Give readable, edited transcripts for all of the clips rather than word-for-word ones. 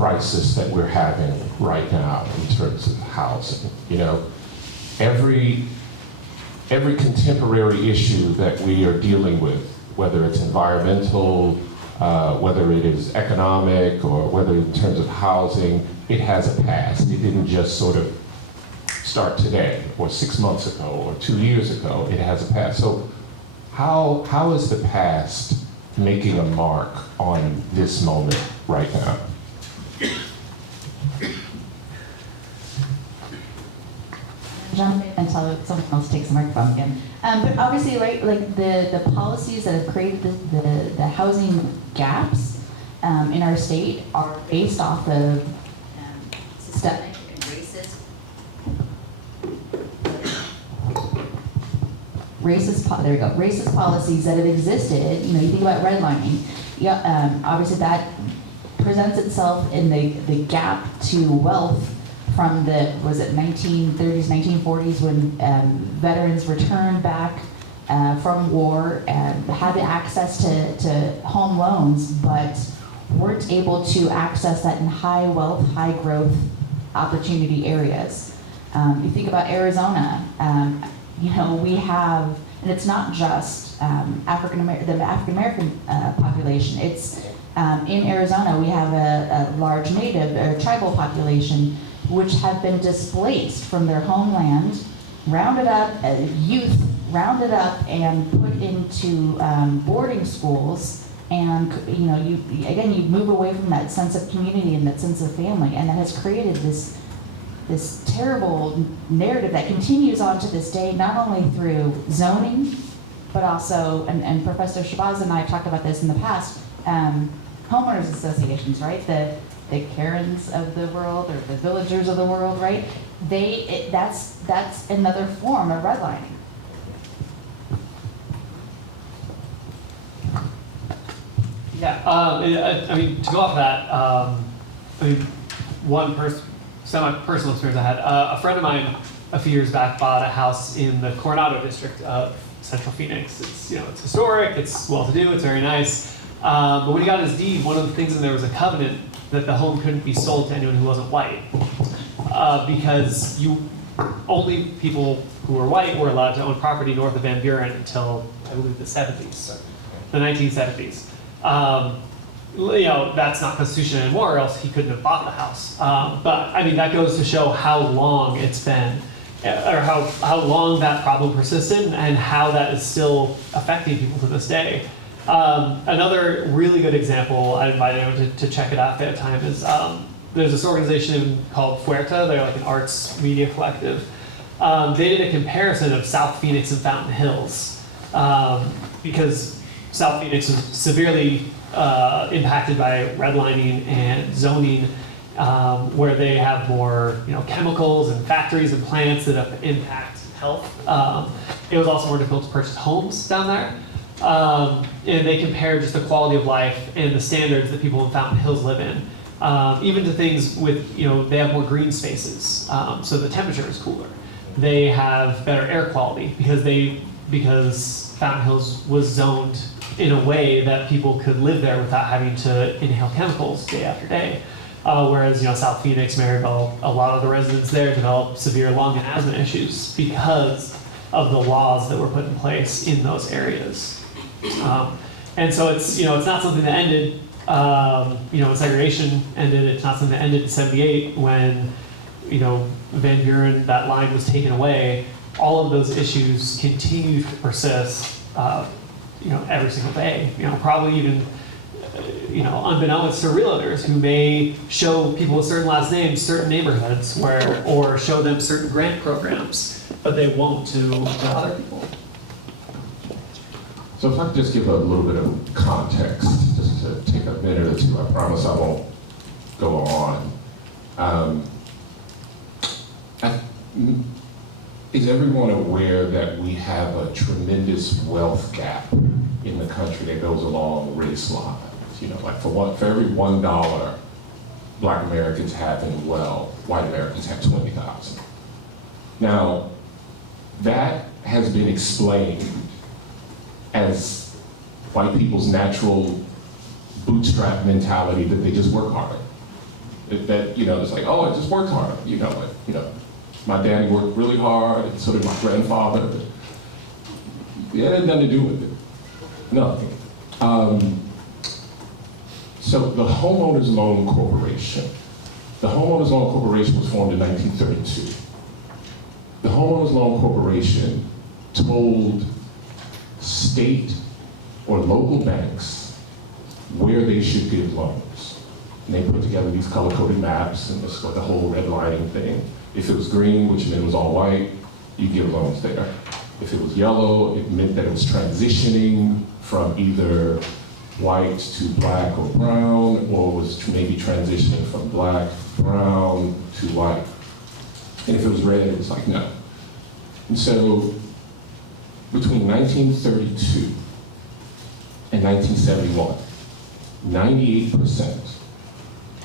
crisis that we're having right now in terms of housing. You know, every contemporary issue that we are dealing with, whether it's environmental, whether it is economic, or whether in terms of housing, it has a past. It didn't just sort of start today, or 6 months ago, or 2 years ago. It has a past. So how is the past making a mark on this moment right now? Jump in until someone else takes the microphone again. But obviously, right, like the policies that have created the housing gaps in our state are based off of systemic and racist policies that have existed. You know, you think about redlining. Yeah, obviously that presents itself in the gap to wealth from the, was it 1930s, 1940s, when veterans returned back from war and had the access to home loans, but weren't able to access that in high wealth, high growth opportunity areas. You think about Arizona, you know, we have, and it's not just the African American population. It's in Arizona, we have a large native or tribal population which have been displaced from their homeland, rounded up, youth rounded up and put into boarding schools. And you know, you move away from that sense of community and that sense of family, and that has created this terrible narrative that continues on to this day, not only through zoning, but also, and Professor Shabazz and I have talked about this in the past, homeowners associations, right? The Karens of the world, or the villagers of the world, right? That's another form of redlining. Yeah, I mean, to go off that, I mean, one semi-personal experience I had, a friend of mine a few years back bought a house in the Coronado district of Central Phoenix. It's, you know, it's historic, it's well-to-do, it's very nice. But when he got his deed, one of the things in there was a covenant that the home couldn't be sold to anyone who wasn't white, because only people who were white were allowed to own property north of Van Buren until, I believe, the 70s, the 1970s. You know, that's not constitutional anymore, or else he couldn't have bought the house. But I mean, that goes to show how long it's been, or how long that problem persisted, and how that is still affecting people to this day. Another really good example, I invite anyone to check it out if they have time, is there's this organization called Fuerta. They're like an arts media collective. They did a comparison of South Phoenix and Fountain Hills, because South Phoenix was severely impacted by redlining and zoning, where they have more, you know, chemicals and factories and plants that impact health. It was also more difficult to purchase homes down there. And they compare just the quality of life and the standards that people in Fountain Hills live in, even to things with, you know, they have more green spaces, so the temperature is cooler. They have better air quality because Fountain Hills was zoned in a way that people could live there without having to inhale chemicals day after day. Whereas, you know, South Phoenix, Maryville, a lot of the residents there developed severe lung and asthma issues because of the laws that were put in place in those areas. And so it's, you know, it's not something that ended, you know, when segregation ended. It's not something that ended in '78 when, you know, Van Buren, that line was taken away. All of those issues continue to persist, you know, every single day. You know, probably even, you know, unbeknownst to realtors who may show people with certain last names certain neighborhoods or show them certain grant programs, but they won't to other people. So if I could just give a little bit of context, just to take a minute or two, I promise I won't go on. Is everyone aware that we have a tremendous wealth gap in the country that goes along race lines? You know, like for every $1 Black Americans have in wealth, white Americans have 20,000. Now, that has been explained as white people's natural bootstrap mentality that they just work harder. That, you know, it's like, oh, I just worked hard. My daddy worked really hard, and so did my grandfather. But it had nothing to do with it. Nothing. So the Homeowners Loan Corporation. The Homeowners Loan Corporation was formed in 1932. The Homeowners Loan Corporation told state or local banks where they should give loans. And they put together these color-coded maps, and this was the whole redlining thing. If it was green, which meant it was all white, you give loans there. If it was yellow, it meant that it was transitioning from either white to black or brown, or was maybe transitioning from black, brown to white. And if it was red, it was like no. And so between 1932 and 1971,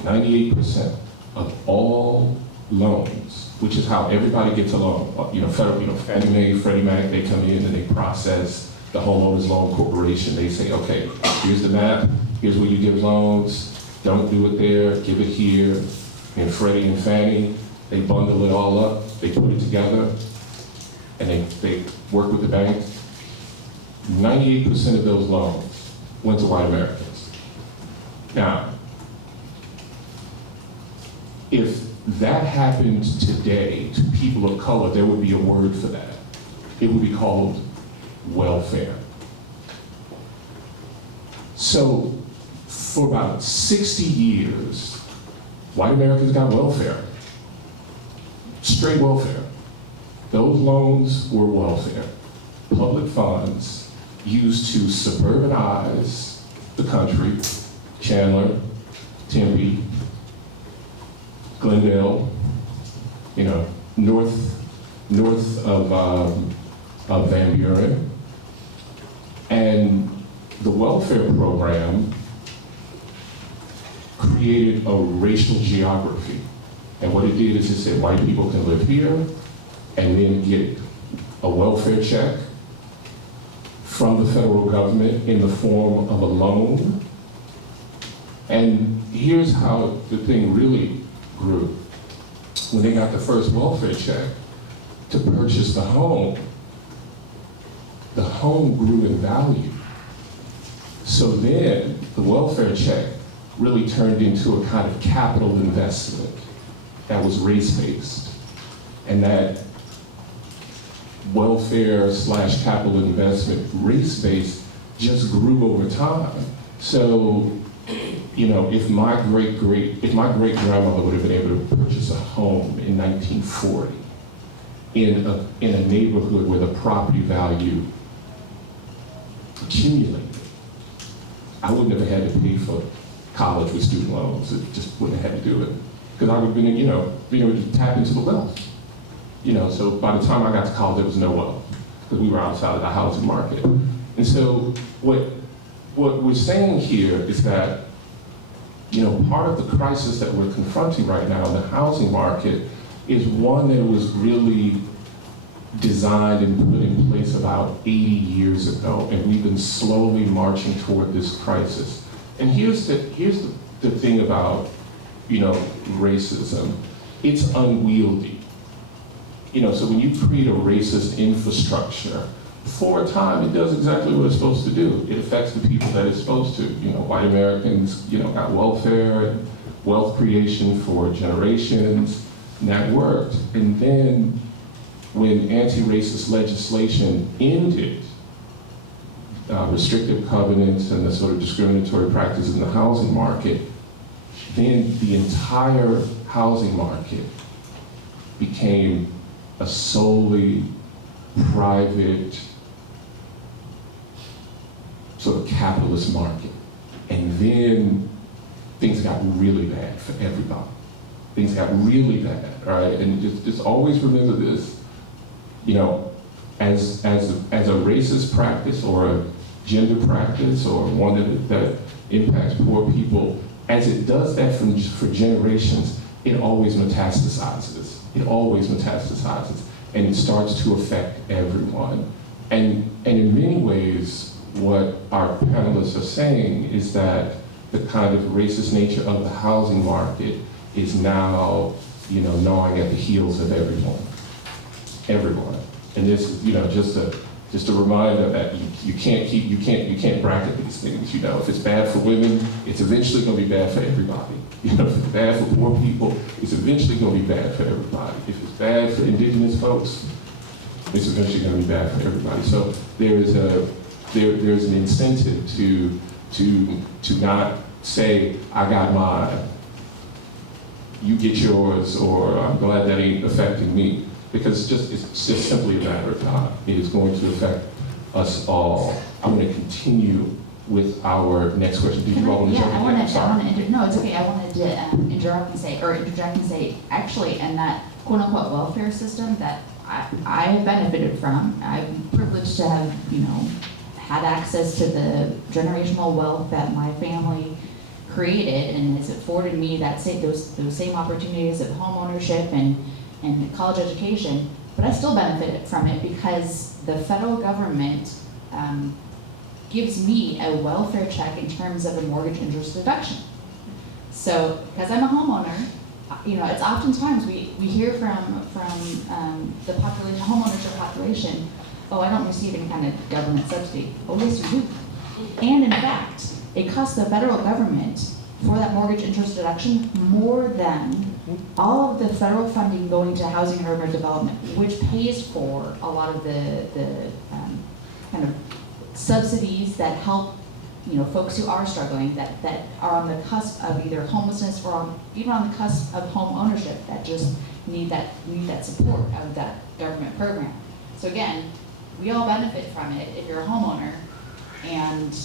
98% of all loans, which is how everybody gets a loan. Fannie Mae, Freddie Mac, they come in and they process the Homeowners Loan Corporation. They say, okay, here's the map, here's where you give loans, don't do it there, give it here. And Freddie and Fannie, they bundle it all up, they put it together, and they work with the bank. 98% of those loans went to white Americans. Now, if that happened today to people of color, there would be a word for that. It would be called welfare. So for about 60 years, white Americans got welfare, straight welfare. Those loans were welfare, public funds used to suburbanize the country, Chandler, Tempe, Glendale, north of Van Buren. And the welfare program created a racial geography. And what it did is it said white people can live here and then get a welfare check from the federal government in the form of a loan. And here's how the thing really grew. When they got the first welfare check to purchase the home grew in value. So then the welfare check really turned into a kind of capital investment that was race-based. And that welfare/capital investment, race-based, just grew over time. So, if my great-grandmother would have been able to purchase a home in 1940 in a neighborhood where the property value accumulated, I wouldn't have had to pay for college with student loans. It just wouldn't have had to do it. Because I would have been, being able to tap into the wealth. So by the time I got to college, there was no wealth, because we were outside of the housing market. And so what we're saying here is that, part of the crisis that we're confronting right now in the housing market is one that was really designed and put in place about 80 years ago, and we've been slowly marching toward this crisis. And here's the thing about, racism. It's unwieldy. So when you create a racist infrastructure, for a time it does exactly what it's supposed to do. It affects the people that it's supposed to. White Americans, got welfare and wealth creation for generations, and that worked. And then when anti-racist legislation ended restrictive covenants and the sort of discriminatory practices in the housing market, then the entire housing market became a solely private sort of capitalist market. And then things got really bad for everybody. Things got really bad, right? And just always remember this, as a racist practice or a gender practice or one that impacts poor people, as it does that for generations, it always metastasizes. It always metastasizes, and it starts to affect everyone. And in many ways, what our panelists are saying is that the kind of racist nature of the housing market is now, gnawing at the heels of everyone. Everyone. And this, just a reminder that you can't bracket these things. If it's bad for women, it's eventually going to be bad for everybody. If it's bad for poor people, it's eventually going to be bad for everybody. If it's bad for indigenous folks, it's eventually going to be bad for everybody. So there's an incentive to not say, I got mine, you get yours, or I'm glad that ain't affecting me. Because it's just simply a matter of time. It is going to affect us all. I'm going to continue with our next question. Did you all want to jump in? No, it's okay. I wanted to interject and say, actually, in that quote-unquote welfare system that I have benefited from, I'm privileged to have, had access to the generational wealth that my family created, and has afforded me those same opportunities of home ownership and college education, but I still benefited from it because the federal government gives me a welfare check in terms of a mortgage interest deduction. So, because I'm a homeowner, it's oftentimes we hear from the population, homeownership population, oh, I don't receive any kind of government subsidy. Oh, yes, you do. And in fact, it costs the federal government for that mortgage interest deduction more than all of the federal funding going to housing and urban development, which pays for a lot of the kind of subsidies that help folks who are struggling, that are on the cusp of either homelessness or even on the cusp of home ownership, that just need that support out of that government program. So again, we all benefit from it if you're a homeowner, and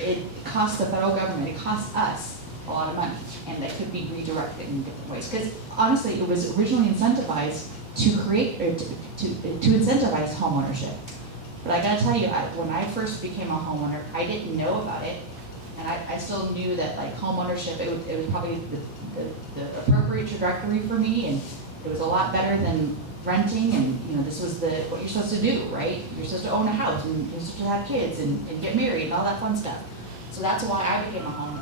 it costs the federal government, it costs us a lot of money, and that could be redirected in different ways. Because honestly, it was originally incentivized to create, or to incentivize homeownership. But I gotta tell you, when I first became a homeowner, I didn't know about it, and I still knew that like homeownership, it was probably the appropriate trajectory for me, and it was a lot better than renting, and this was what you're supposed to do, right? You're supposed to own a house, and you're supposed to have kids, and get married, and all that fun stuff. So that's why I became a homeowner.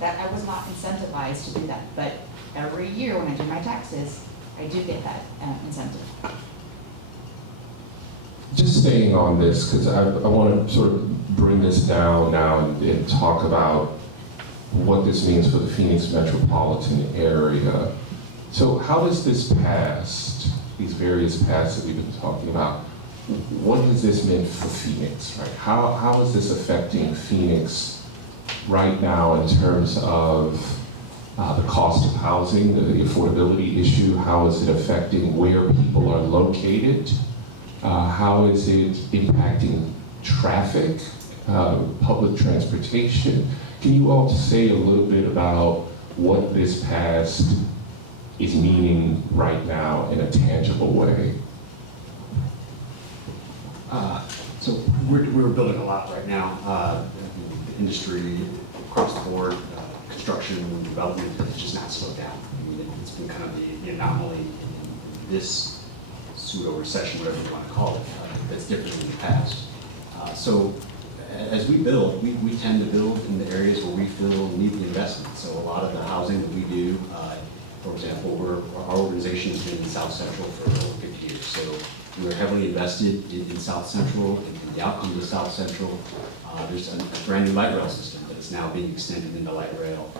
That I was not incentivized to do that, but every year when I do my taxes, I do get that incentive. Just staying on this, because I want to sort of bring this down now and talk about what this means for the Phoenix metropolitan area. So how does this past, these various pasts that we've been talking about, what has this meant for Phoenix, right? How is this affecting Phoenix right now in terms of the cost of housing, the affordability issue? How is it affecting where people are located? How is it impacting traffic, public transportation? Can you all say a little bit about what this past is meaning right now in a tangible way? So we're building a lot right now. The industry across the board, construction, development has just not slowed down. I mean, it's been kind of the anomaly in this pseudo-recession, whatever you want to call it, that's different than the past. So as we build, we tend to build in the areas where we feel need the investment. So a lot of the housing that we do, for example, our organization has been in South Central for over 50 years. So we're heavily invested in South Central and the outcomes of South Central. There's a brand new light rail system that is now being extended into light rail.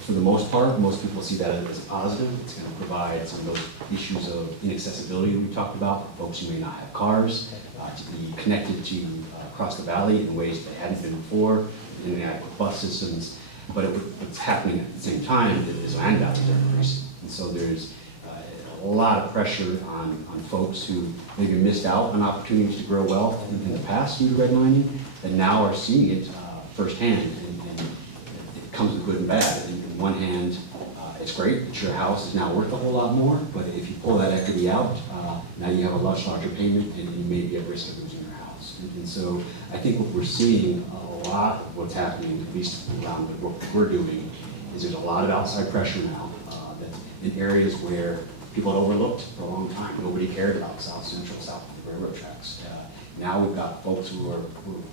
For the most part, most people see that as a positive. It's going to provide some of those issues of inaccessibility that we talked about, folks who may not have cars, to be connected to across the valley in ways they hadn't been before, inadequate bus systems. But what's happening at the same time is land values are increasing. And so there's a lot of pressure on folks who maybe missed out on opportunities to grow wealth in the past due to redlining, and now are seeing it firsthand. And it comes with good and bad. On one hand, it's great that your house is now worth a whole lot more, but if you pull that equity out, now you have a much larger payment and you may be at risk of losing your house. And so I think what we're seeing, a lot of what's happening, at least around what we're doing, is there's a lot of outside pressure now that's in areas where people had overlooked for a long time. Nobody cared about South Central, south of the railroad tracks. Now we've got folks who are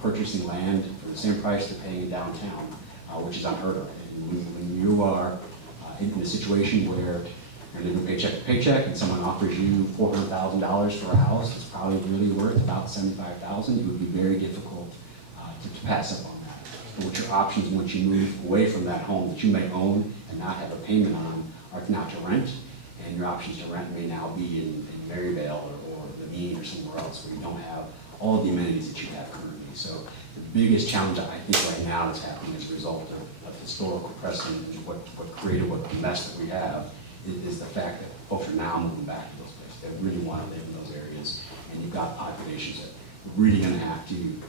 purchasing land for the same price they're paying in downtown, which is unheard of. And when you are in a situation where you're living paycheck to paycheck and someone offers you $400,000 for a house that's probably really worth about $75,000, it would be very difficult to pass up on that. And what your options once you move away from that home that you may own and not have a payment on are not to rent, and your options to rent may now be in Maryvale or the Mean or somewhere else where you don't have all of the amenities that you have currently. So the biggest challenge I think right now that's happening as a result of historical precedent and what created what the mess that we have is the fact that folks are now moving back to those places. They really want to live in those areas, and you've got populations that are really going to have to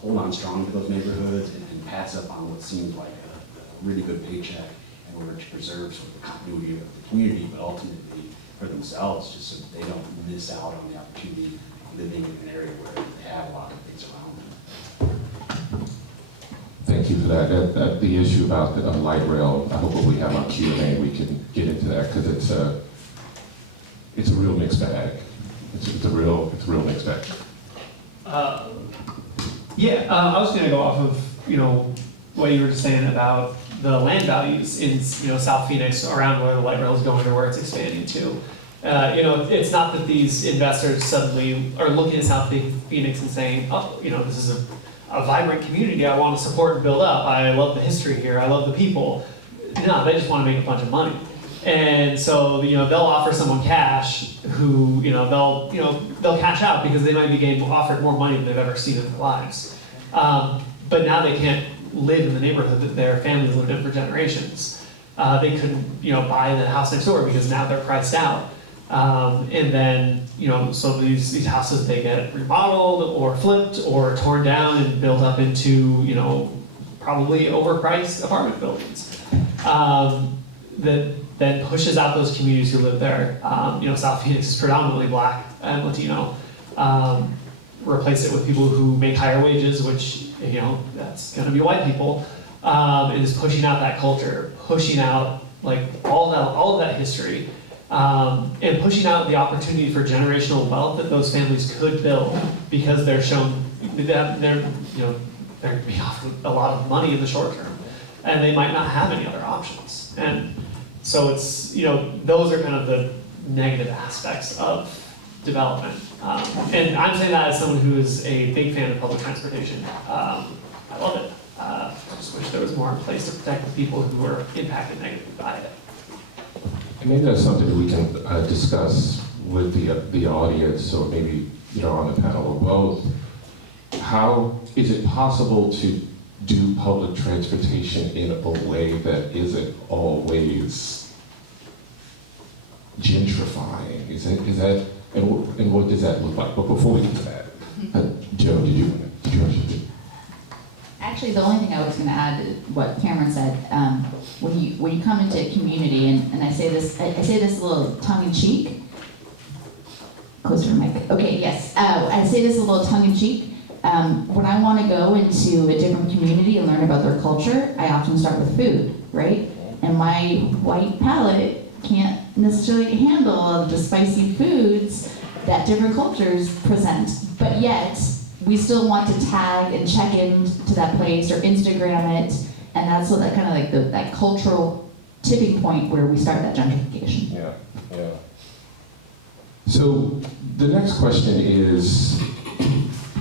hold on strong to those neighborhoods and pass up on what seems like a really good paycheck in order to preserve sort of the continuity of the community, but ultimately for themselves, just so that they don't miss out on the opportunity of living in an area where they have a lot of things around them. Thank you for that. The issue about the light rail, I hope when we have our Q&A we can get into that, because it's a real mixed bag. It's a real mixed bag. I was going to go off of what you were just saying about the land values in South Phoenix around where the light rail is going or where it's expanding to. It's not that these investors suddenly are looking at South Phoenix and saying, oh, this is a vibrant community I want to support and build up. I love the history here. I love the people. No, they just want to make a bunch of money. And so, they'll offer someone cash who, they'll cash out because they might be getting offered more money than they've ever seen in their lives. But now they can't live in the neighborhood that their families lived in for generations. They couldn't, buy the house next door because now they're priced out. And then, so these houses, they get remodeled or flipped or torn down and built up into, probably overpriced apartment buildings. That then pushes out those communities who live there. South Phoenix is predominantly Black and Latino. Replace it with people who make higher wages, which, that's gonna be white people. It is pushing out that culture, pushing out like all of that history. And pushing out the opportunity for generational wealth that those families could build because they're shown that they're being offered a lot of money in the short term, and they might not have any other options. And so it's those are kind of the negative aspects of development. And I'm saying that as someone who is a big fan of public transportation. I love it. I just wish there was more in place to protect the people who are impacted negatively by it. And maybe that's something that we can discuss with the audience, or maybe on the panel or both. How is it possible to do public transportation in a way that isn't always gentrifying? Is that and what does that look like? But before we get to that, Joe, did you want to? Actually, the only thing I was going to add to what Cameron said, when you come into a community, and I say this a little tongue in cheek. Closer to mic. Okay, yes. I say this a little tongue in cheek. When I want to go into a different community and learn about their culture, I often start with food, right? And my white palate can't necessarily handle the spicy foods that different cultures present, but yet we still want to tag and check in to that place or Instagram it, and that's what that kind of like that cultural tipping point where we start that gentrification. Yeah. So the next question is,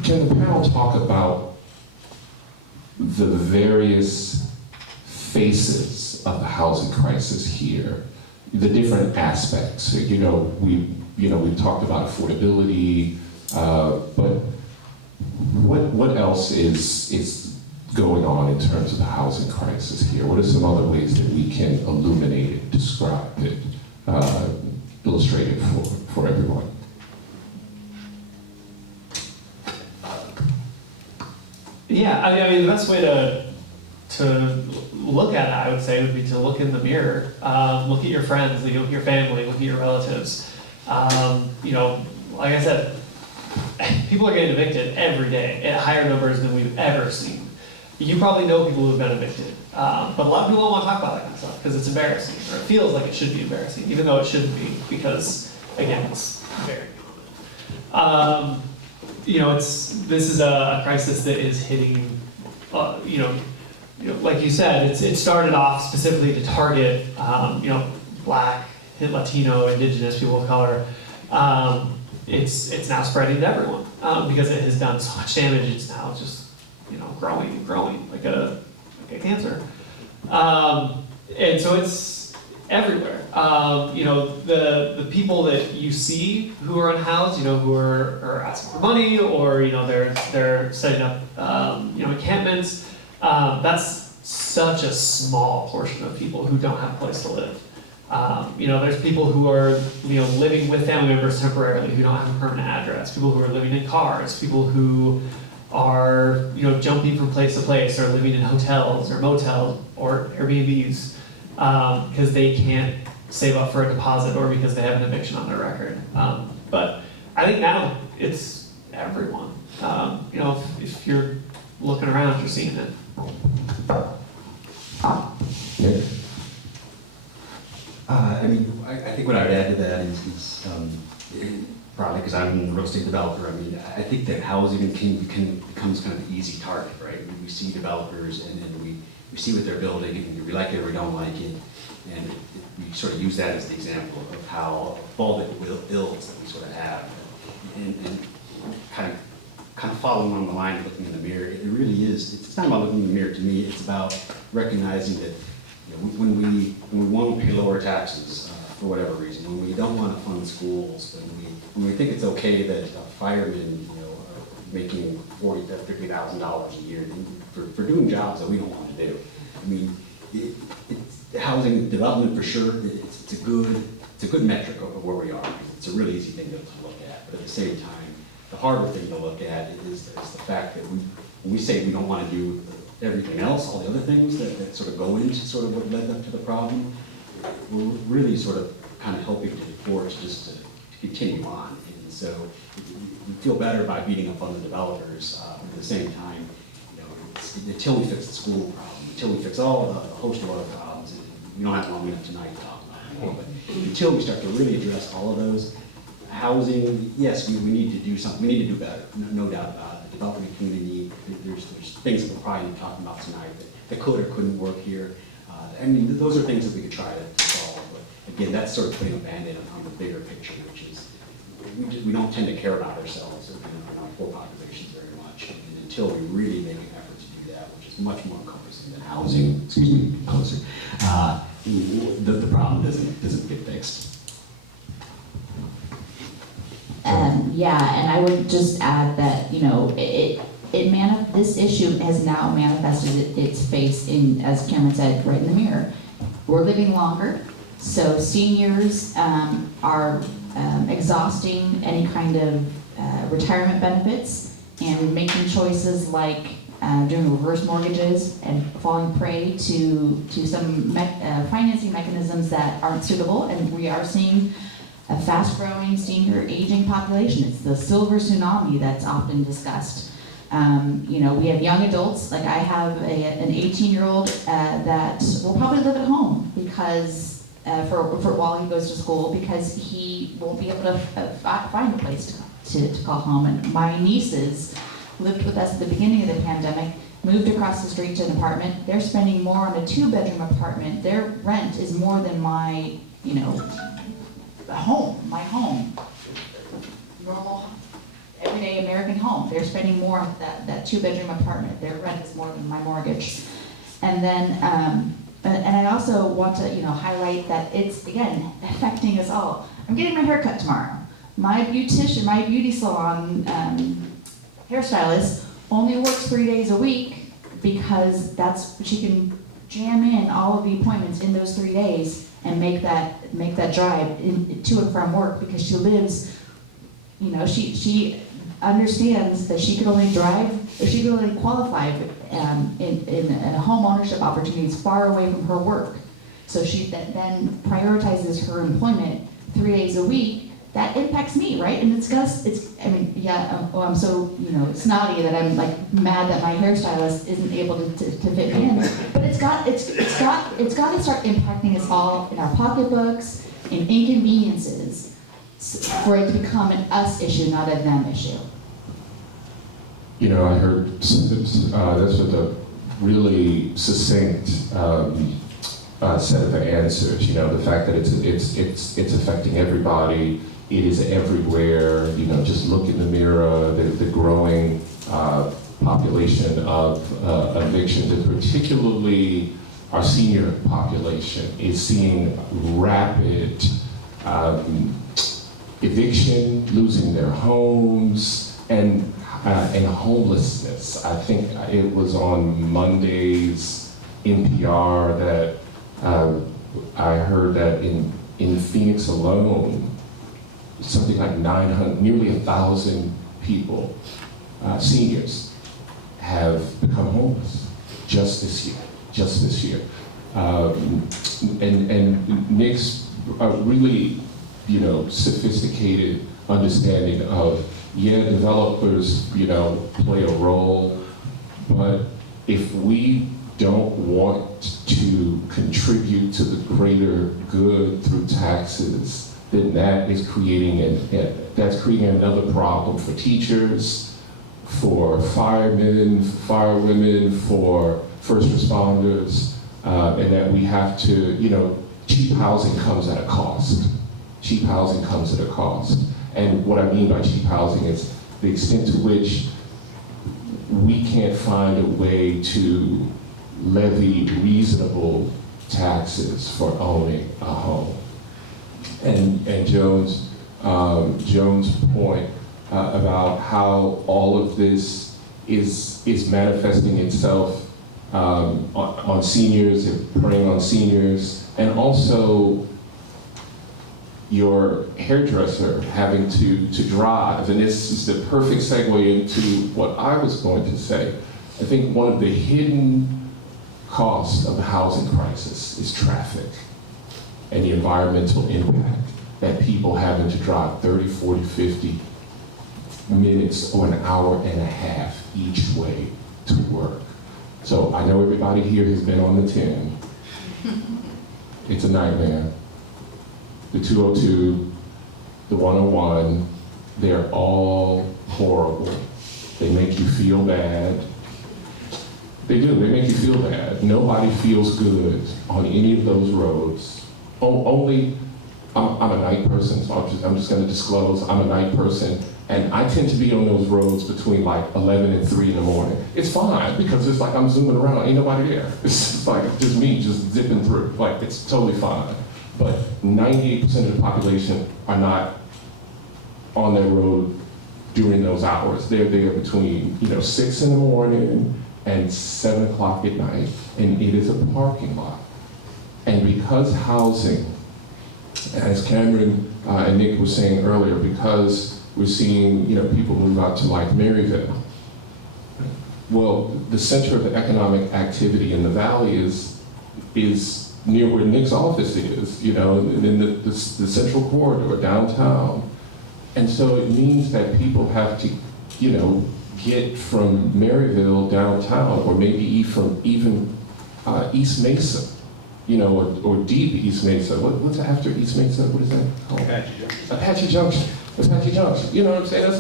can the panel talk about the various faces of the housing crisis here, the different aspects? We've talked about affordability, but what else is going on in terms of the housing crisis here? What are some other ways that we can illuminate it, describe it, illustrate it for everyone? Yeah, I mean the best way to look at it, I would say, would be to look in the mirror, look at your friends, look at your family, look at your relatives. Like I said, people are getting evicted every day at higher numbers than we've ever seen. You probably know people who've been evicted, but a lot of people don't want to talk about that kind of stuff because it's embarrassing, or it feels like it should be embarrassing, even though it shouldn't be, because again, it's very common. This is a crisis that is hitting, like you said, it started off specifically to target, Black, Latino, Indigenous people of color. It's now spreading to everyone because it has done so much damage. It's now just growing and growing like a cancer, and so it's everywhere. The people that you see who are unhoused, who are asking for money, or they're setting up encampments. That's such a small portion of people who don't have a place to live. There's people who are, living with family members temporarily who don't have a permanent address, people who are living in cars, people who are, jumping from place to place or living in hotels or motels or Airbnbs because they can't save up for a deposit or because they have an eviction on their record. But I think now it's everyone. If you're looking around, you're seeing it. Nick? I think what I would add to that is probably because I'm a real estate developer. I think that housing becomes kind of the easy target, right? We see developers and then we see what they're building and we like it or we don't like it, and we sort of use that as the example of how all the ills that we sort of have, and kind of following along the line of looking in the mirror. It really is. It's not about looking in the mirror to me. It's about recognizing that. When we want to pay lower taxes for whatever reason, when we don't want to fund schools, when we think it's okay that firemen are making $40,000 to $50,000 a year for doing jobs that we don't want to do. It's housing development for sure. It's a good metric of where we are. It's a really easy thing to look at, but at the same time, the harder thing to look at is the fact that when we say we don't want to do everything else, all the other things that sort of go into sort of what led up to the problem, we're really sort of kind of helping to force just to continue on. And so we feel better by beating up on the developers, but at the same time, until we fix the school problem, until we fix all a host of other problems, and we don't have long enough tonight to talk about it more, but until we start to really address all of those, housing, yes, we need to do something. We need to do better, no doubt about it. The development community, there's things that we're probably not talking about tonight that could or couldn't work here. Those are things that we could try to solve. But again, that's sort of putting a band-aid on the bigger picture, which is we don't tend to care about ourselves in our poor populations very much. And until we really make an effort to do that, which is much more encompassing than housing, closer, the problem doesn't get fixed. And I would just add that, this issue has now manifested its face in, as Cameron said, right in the mirror. We're living longer, so seniors are exhausting any kind of retirement benefits and making choices like doing reverse mortgages and falling prey to some financing mechanisms that aren't suitable, and we are seeing a fast-growing senior aging population. It's the silver tsunami that's often discussed. We have young adults, like I have an 18-year-old that will probably live at home because for while he goes to school, because he won't be able to find a place to call home. And my nieces lived with us at the beginning of the pandemic, moved across the street to an apartment. They're spending more on a 2-bedroom apartment. Their rent is more than my, my home, normal, everyday American home. They're spending more on that 2-bedroom apartment. Their rent is more than my mortgage. And then, and I also want to, highlight that it's, again, affecting us all. I'm getting my hair cut tomorrow. My beautician, my beauty salon hairstylist only works 3 days a week because she can jam in all of the appointments in those 3 days and make that drive to and from work, because she lives, she understands that she could only drive, or she could only qualify in home ownership opportunities far away from her work. So she then prioritizes her employment 3 days a week. That impacts me, right? And I'm so, snotty that I'm like mad that my hairstylist isn't able to fit me in. But it's got to start impacting us all in our pocketbooks, in inconveniences, for it to become an us issue, not a them issue. I heard that's what the really succinct set of answers. You know, the fact that it's affecting everybody. It is everywhere. You know, just look in the mirror. The growing population of evictions, and particularly our senior population, is seeing rapid eviction, losing their homes, and homelessness. I think it was on Monday's NPR that I heard that in Phoenix alone, something like 900, nearly 1,000 people, seniors, have become homeless just this year. And Nick's really, you know, sophisticated understanding of, yeah, developers, you know, play a role, but if we don't want to contribute to the greater good through taxes, then that is creating another problem for teachers, for firemen, firewomen, for first responders, and that we have to, you know, cheap housing comes at a cost. Cheap housing comes at a cost. And what I mean by cheap housing is the extent to which we can't find a way to levy reasonable taxes for owning a home. And Joan's point about how all of this is manifesting itself on seniors, and preying on seniors, and also your hairdresser having to drive. And this is the perfect segue into what I was going to say. I think one of the hidden costs of the housing crisis is traffic and the environmental impact that people having to drive 30, 40, 50 minutes or an hour and a half each way to work. So I know everybody here has been on the 10. It's a nightmare. The 202, the 101, they're all horrible. They make you feel bad. They do, they make you feel bad. Nobody feels good on any of those roads. Only, I'm a night person, so I'm just gonna disclose, I'm a night person, and I tend to be on those roads between like 11 and 3 in the morning. It's fine, because it's like I'm zooming around, ain't nobody there. It's just like, just me just zipping through, like it's totally fine. But 98% of the population are not on their road during those hours. They're there between 6 in the morning and 7 o'clock at night, and it is a parking lot. And because housing, as Cameron and Nick were saying earlier, because we're seeing people move out to like Maryville, well, the center of the economic activity in the valley is near where Nick's office is, and in the central corridor downtown. And so it means that people have to, get from Maryville downtown, or maybe even East Mesa, or deep East Mesa. What's after East Mesa? What is that called? Apache Junction. Apache Junction. You know what I'm saying?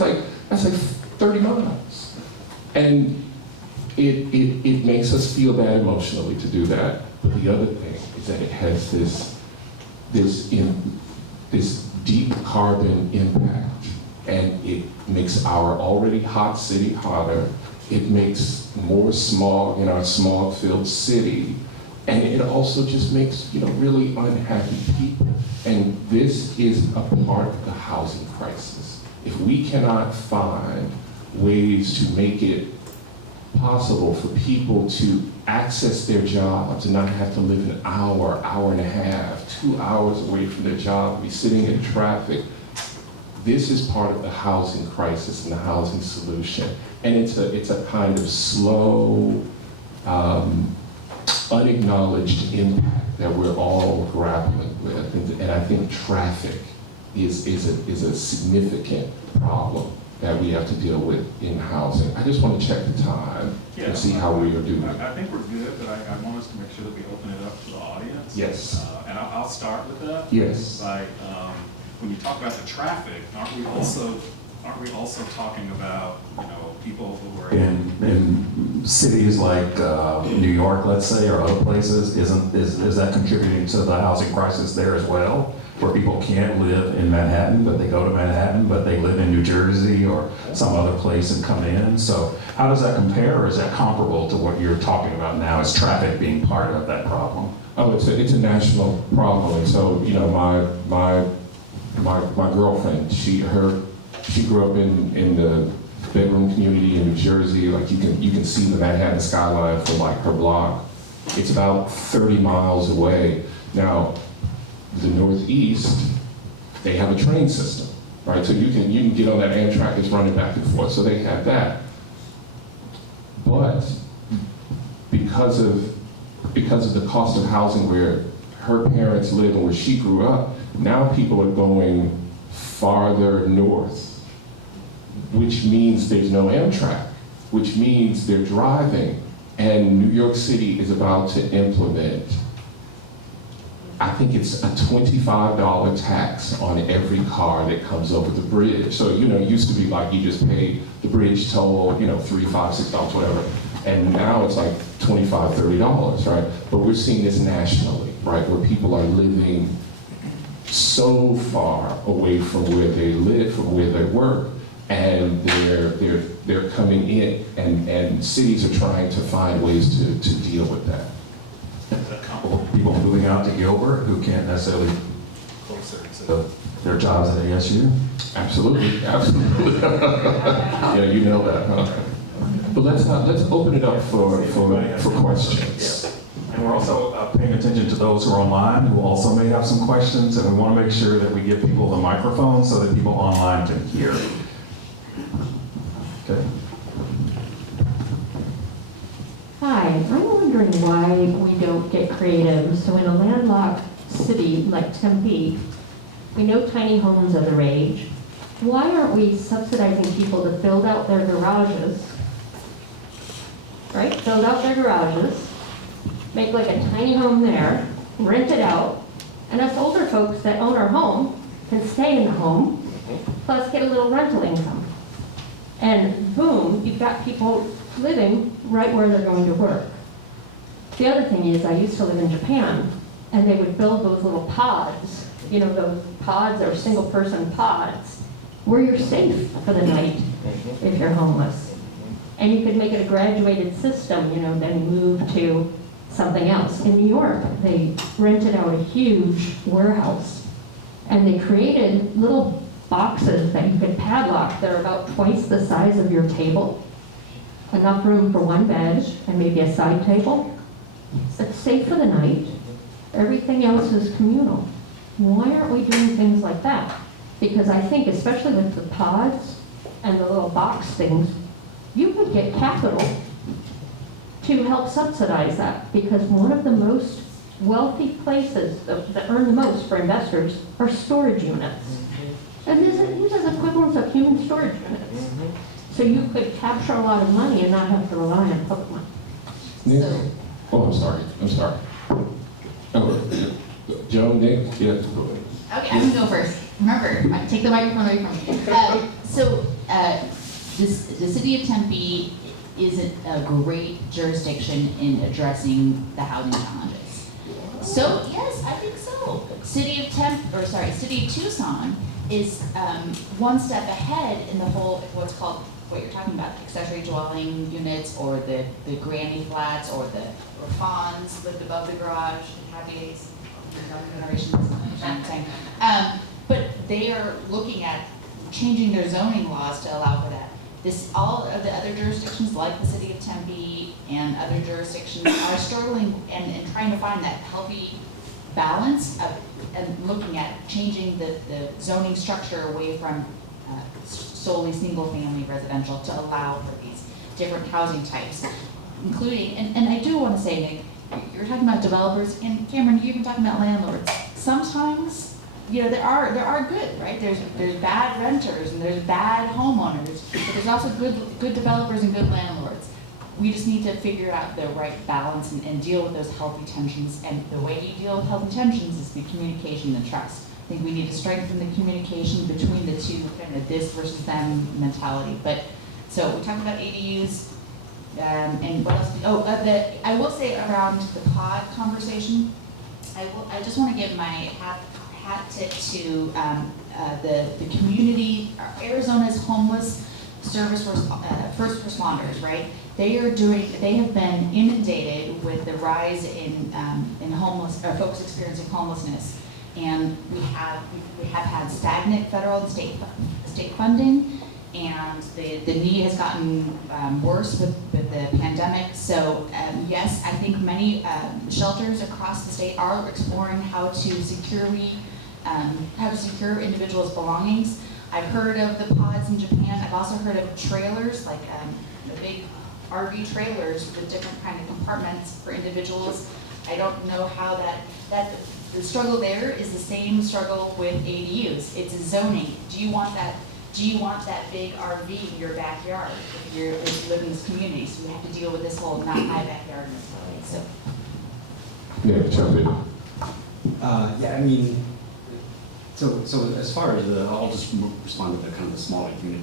That's like 30 miles. And it makes us feel bad emotionally to do that. But the other thing is that it has this deep carbon impact, and it makes our already hot city hotter. It makes more smog in our smog-filled city, and it also just makes really unhappy people. And this is a part of the housing crisis. If we cannot find ways to make it possible for people to access their jobs and not have to live an hour, hour and a half, 2 hours away from their job, be sitting in traffic. This is part of the housing crisis and the housing solution. And it's a kind of slow, unacknowledged impact that we're all grappling with. And I think traffic is a significant problem that we have to deal with in housing. I just want to check the time and see how we are doing. I think we're good, but I want us to make sure that we open it up to the audience. Yes. And I'll start with that. Yes. Like, when you talk about the traffic, aren't we also aren't we also talking about, people who are in cities like New York, let's say, or other places? Is that contributing to the housing crisis there as well? Where people can't live in Manhattan, but they go to Manhattan, but they live in New Jersey or some other place and come in. So how does that compare, or is that comparable to what you're talking about now as traffic being part of that problem? Oh, it's a national problem. And so, my girlfriend, she grew up in the bedroom community in New Jersey. Like you can see the Manhattan skyline from like her block. It's about 30 miles away. Now, the Northeast, they have a train system, right? So you can get on that Amtrak that's running back and forth. So they have that. But because of the cost of housing where her parents live and where she grew up, now people are going farther north, which means there's no Amtrak, which means they're driving. And New York City is about to implement, I think it's a $25 tax on every car that comes over the bridge. So, it used to be like you just paid the bridge toll, $3, $5, $6, whatever. And now it's like $25, $30, right? But we're seeing this nationally, right? Where people are living so far away from where they live, from where they work, and they're coming in, and cities are trying to find ways to deal with that. People moving out to Gilbert who can't necessarily be closer to their jobs at ASU? Absolutely, absolutely. Yeah, you know that, huh? But let's open it up for questions. And we're also paying attention to those who are online who also may have some questions, and we want to make sure that we give people the microphone so that people online can hear. Okay. Hi, I'm wondering why we don't get creative. So in a landlocked city like Tempe, we know tiny homes are the rage. Why aren't we subsidizing people to build out their garages, right? Build out their garages, make like a tiny home there, rent it out, and us older folks that own our home can stay in the home, plus get a little rental income. And boom, you've got people living right where they're going to work. The other thing is, I used to live in Japan, and they would build those little pods, those pods or single person pods, where you're safe for the night if you're homeless. And you could make it a graduated system, then move to something else. In New York, they rented out a huge warehouse, and they created little boxes that you could padlock. They're about twice the size of your table. Enough room for one bed and maybe a side table. It's safe for the night. Everything else is communal. Why aren't we doing things like that? Because I think, especially with the pods and the little box things, you could get capital to help subsidize that, because one of the most wealthy places that earn the most for investors are storage units. And these are equivalents of human storage units. So you could capture a lot of money and not have to rely on public money. Nick? Oh, I'm sorry. Oh, Joan, Nick? Yeah, go ahead. Okay, I'm gonna go first. Remember, take the microphone away from me. The city of Tempe is a great jurisdiction in addressing the housing challenges. So yes, I think so. City of Tucson is one step ahead in the whole, what you're talking about, accessory dwelling units, or the granny flats, or fawns lived above the garage, happy days, younger generations, I'm saying. But they are looking at changing their zoning laws to allow for that. All of the other jurisdictions, like the city of Tempe and other jurisdictions, are struggling and trying to find that healthy balance of, and looking at changing the zoning structure away from solely single-family residential to allow for these different housing types, including, and I do want to say, Nick, you're talking about developers, and Cameron, you're even talking about landlords. Sometimes, there are good, right? There's bad renters and there's bad homeowners, but there's also good developers and good landlords. We just need to figure out the right balance and deal with those healthy tensions. And the way you deal with healthy tensions is through communication and trust. I think we need to strengthen the communication between the two, kind of this versus them mentality. But, so we talked about ADUs, and what else? I will say around the pod conversation, I just want to give my hat tip to the community, Arizona's homeless service first responders, right? They have been inundated with the rise in folks experiencing homelessness, and we have had stagnant federal and state funding, and the need has gotten worse with the pandemic. So yes, I think many shelters across the state are exploring how to secure individuals' belongings. I've heard of the pods in Japan. I've also heard of trailers, like the big RV trailers with different kind of compartments for individuals. I don't know how the struggle there is the same struggle with ADUs. It's zoning. Do you want that big RV in your backyard if you live in this community? So we have to deal with this whole not my backyard necessarily. So. Yeah, jump in. Yeah, I mean, so as far as I'll just respond to the kind of the smaller unit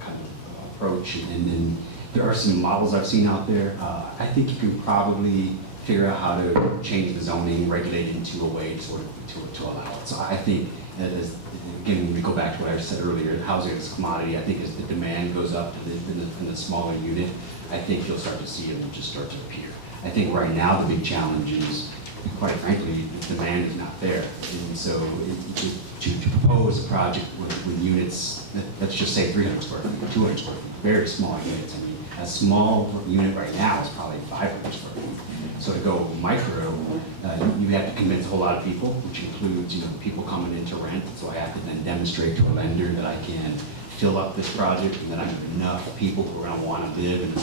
kind of approach, and then there are some models I've seen out there. I think you can probably figure out how to change the zoning, regulate it into a way to allow it. So I think, again, when we go back to what I said earlier, housing is a commodity. I think as the demand goes up in the smaller unit, I think you'll start to see them just start to appear. I think right now the big challenge is, quite frankly, the demand is not there. And so to propose a project with units, let's just say 300 square feet, 200 square feet, very small units. I mean, a small unit right now is probably 500 square feet. So to go micro, you have to convince a whole lot of people, which includes people coming in to rent. So I have to then demonstrate to a lender that I can fill up this project and that I have enough people who are going to want to live in a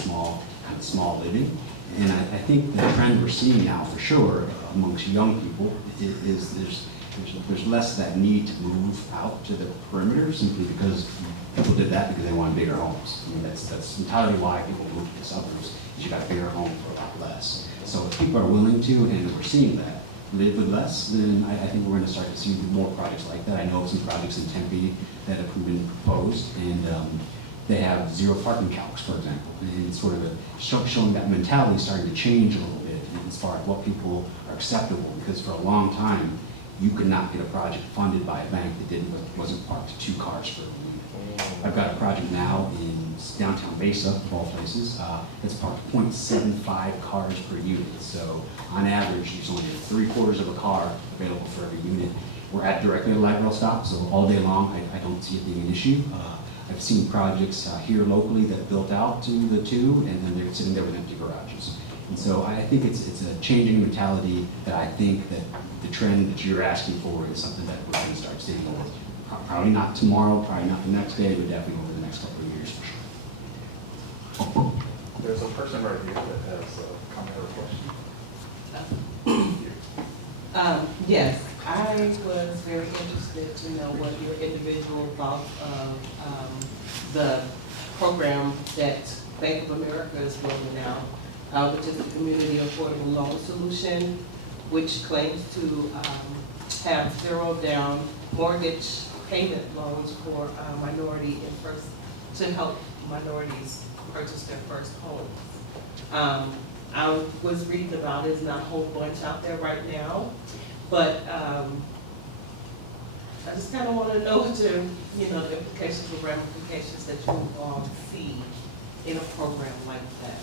small living. And I think the trend we're seeing now, for sure, amongst young people, is there's less of that need to move out to the perimeter simply because people did that because they wanted bigger homes. I mean, that's entirely why people moved to the suburbs, is you got a bigger home for a lot less. So if people are willing to, and we're seeing that, live with less, then I think we're going to start to see more projects like that. I know of some projects in Tempe that have been proposed, and they have zero parking calcs, for example. And it's sort of showing that mentality is starting to change a little bit as far as what people are acceptable, because for a long time, you could not get a project funded by a bank that wasn't parked 2 cars per unit. I've got a project now in downtown Mesa, of all places, that's parked 0.75 cars per unit. So on average, there's only 3/4 of a car available for every unit. We're at directly at light rail stop, so all day long, I don't see it being an issue. I've seen projects here locally that built out to the 2, and then they're sitting there with empty garages. And so I think it's a changing mentality that I think that the trend that you're asking for is something that we're going to start seeing over. Probably not tomorrow, probably not the next day, but definitely over the next couple of years for sure. There's a person right here that has a comment or question. Yes, I was very interested to know what your individual thoughts of the program that Bank of America is rolling out, which is the Community Affordable Loan Solution, which claims to have zero down mortgage payment loans for to help minorities purchase their first homes. I was reading about it, there's not a whole bunch out there right now, but I just kind of want to know what the implications or ramifications that you all see in a program like that.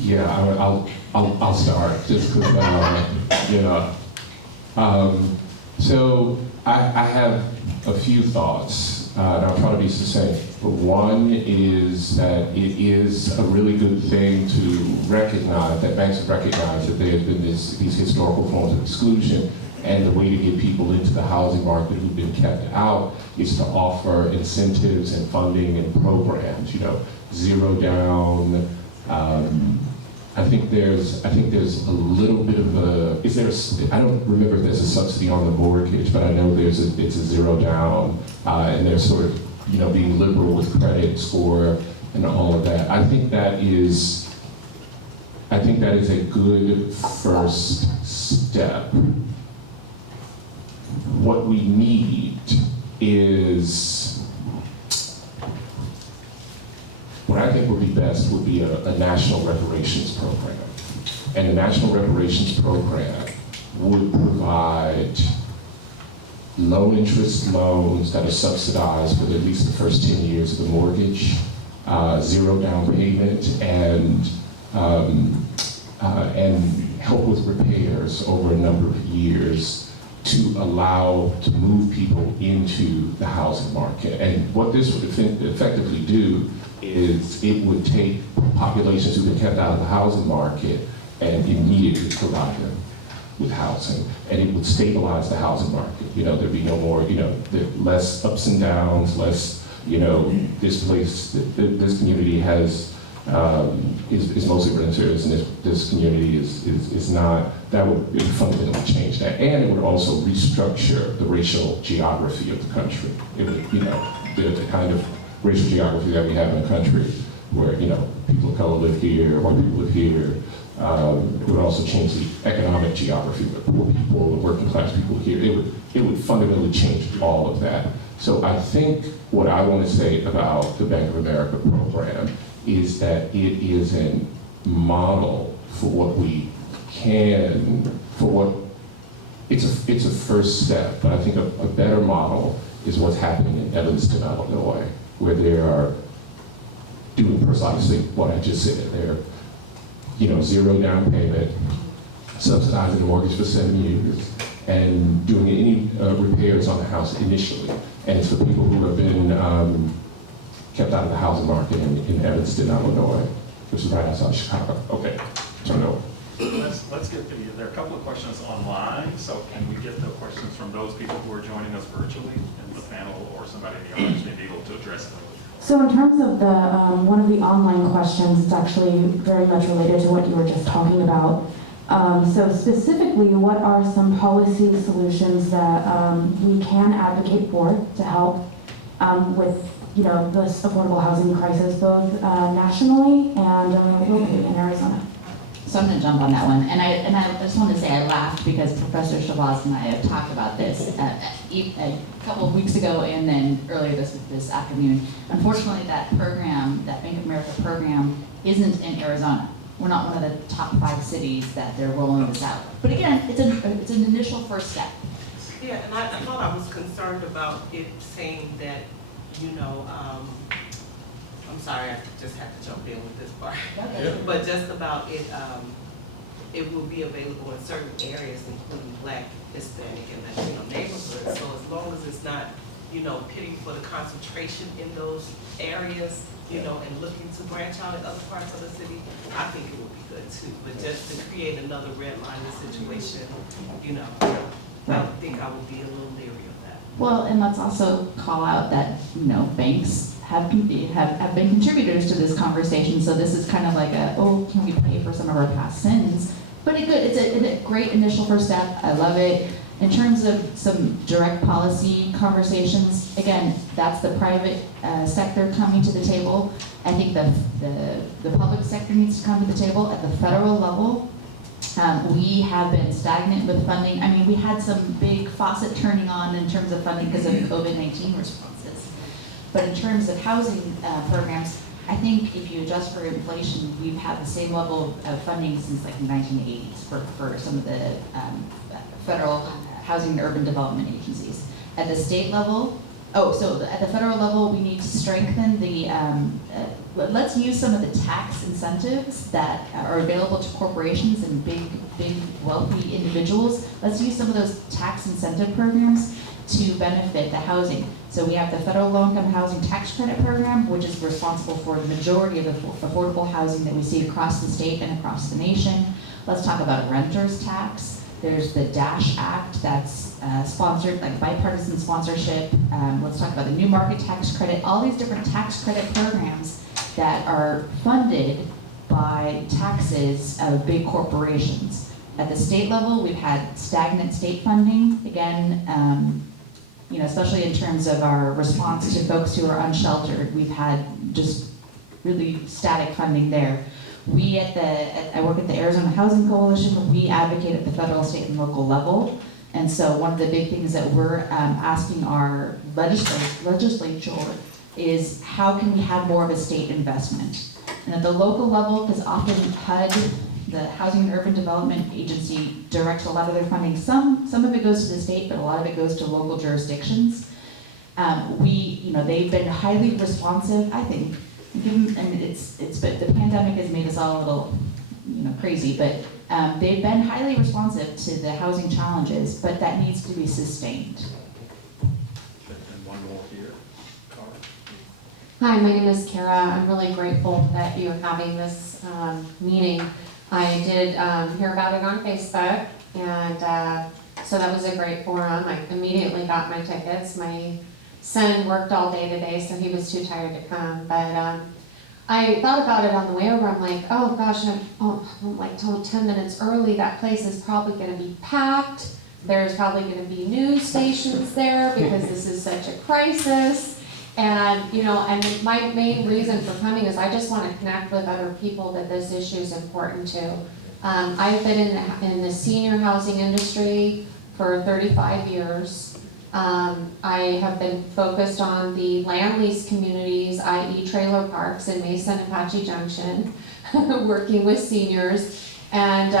Yeah, I'll start just because so I have a few thoughts, and I'll try to be succinct. But one is that it is a really good thing to recognize that banks have recognized that there have been these historical forms of exclusion, and the way to get people into the housing market who've been kept out is to offer incentives and funding and programs. Zero down. I think there's a little bit of I don't remember if there's a subsidy on the mortgage, but I know it's a zero down, and there's sort of, being liberal with credit score and all of that. I think that is a good first step. what we need is, what I think would be best would be a national reparations program. And the national reparations program would provide low interest loans that are subsidized for at least the first 10 years of the mortgage, zero down payment, and help with repairs over a number of years to allow to move people into the housing market. And what this would effectively do is it would take populations who've been kept out of the housing market and immediately provide them with housing, and it would stabilize the housing market. You know, there'd be no more, you know, less ups and downs, less, you know, this community has, is mostly renters, and this community is not, that would fundamentally change that. And it would also restructure the racial geography of the country. It would, you know, the kind of racial geography that we have in the country where, you know, people of color live here, white people live here. It would also change the economic geography where poor people and working class people here. It would fundamentally change all of that. So I think what I want to say about the Bank of America program is that it is a model for what we can, it's a first step, but I think a better model is what's happening in Evanston, Illinois, where they are doing precisely what I just said. They're, you know, zero down payment, subsidizing the mortgage for 7 years, and doing any repairs on the house initially. And it's for people who have been kept out of the housing market in Evanston, Illinois, which is right outside of Chicago. Okay, turn it over. Let's get there are a couple of questions online, so can we get the questions from those people who are joining us virtually in the panel, or somebody in the audience may be able to address them? So in terms of the one of the online questions, it's actually very much related to what you were just talking about. So specifically, what are some policy solutions that we can advocate for to help with, you know, this affordable housing crisis, both nationally and locally in Arizona? So I'm going to jump on that one, and I just want to say I laughed because Professor Shabazz and I have talked about this a couple of weeks ago and then earlier this afternoon. Unfortunately, that program, that Bank of America program, isn't in Arizona. We're not one of the top 5 cities that they're rolling this out. But again, it's an initial first step. Yeah, and I thought I was concerned about it saying that, you know, I'm sorry, I just have to jump in with this part. Okay. But just about it, it will be available in certain areas, including Black, Hispanic, and Latino neighborhoods. So as long as it's not, you know, pitting for the concentration in those areas, you know, and looking to branch out in other parts of the city, I think it would be good too. But just to create another redlining situation, you know, I think I would be a little leery of that. Well, and let's also call out that, you know, banks have been contributors to this conversation. So this is kind of like can we pay for some of our past sins? But it's a great initial first step. I love it. In terms of some direct policy conversations, again, that's the private sector coming to the table. I think the public sector needs to come to the table at the federal level. We have been stagnant with funding. I mean, we had some big faucet turning on in terms of funding because of COVID-19 responses. But in terms of housing programs, I think if you adjust for inflation, we've had the same level of funding since like the 1980s for some of the federal housing and urban development agencies. At the state level, at the federal level, we need to strengthen the, let's use some of the tax incentives that are available to corporations and big wealthy individuals. Let's use some of those tax incentive programs to benefit the housing. So we have the federal low-income housing tax credit program, which is responsible for the majority of the affordable housing that we see across the state and across the nation. Let's talk about a renter's tax. There's the DASH Act that's sponsored, like bipartisan sponsorship. Let's talk about the new market tax credit, all these different tax credit programs that are funded by taxes of big corporations. At the state level, we've had stagnant state funding. Again, you know, especially in terms of our response to folks who are unsheltered, we've had just really static funding there. I work at the Arizona Housing Coalition. We advocate at the federal, state, and local level And so one of the big things that we're asking our legislature is how can we have more of a state investment? And at the local level, because often HUD, the Housing and Urban Development Agency, directs a lot of their funding. Some of it goes to the state, but a lot of it goes to local jurisdictions. They've been highly responsive, I think. But the pandemic has made us all a little, crazy, but they've been highly responsive to the housing challenges, but that needs to be sustained. And one more here. Cara. Hi, my name is Kara. I'm really grateful that you're having this meeting. I did hear about it on Facebook, and so that was a great forum. I immediately got my tickets. My son worked all day today, so he was too tired to come. But I thought about it on the way over. I'm like, oh gosh, I'm like 10 minutes early. That place is probably going to be packed. There's probably going to be news stations there because this is such a crisis. And and my main reason for coming is I just want to connect with other people that this issue is important to. I've been in the senior housing industry for 35 years. I have been focused on the land lease communities, i.e. trailer parks in Mesa and Apache Junction, working with seniors. And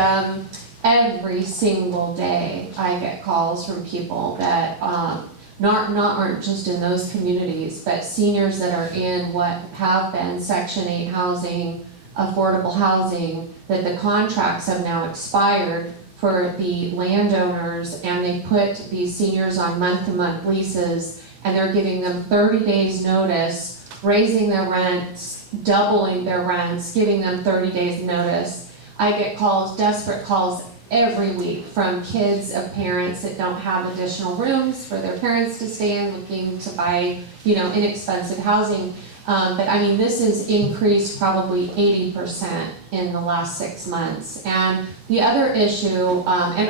every single day I get calls from people that aren't just in those communities, but seniors that are in what have been Section 8 housing, affordable housing, that the contracts have now expired for the landowners, and they put these seniors on month-to-month leases, and they're giving them 30 days notice, raising their rents, doubling their rents, giving them 30 days notice. I get calls, desperate calls every week from kids of parents that don't have additional rooms for their parents to stay in, looking to buy, inexpensive housing. But I mean, this has increased probably 80% in the last 6 months. And the other issue, I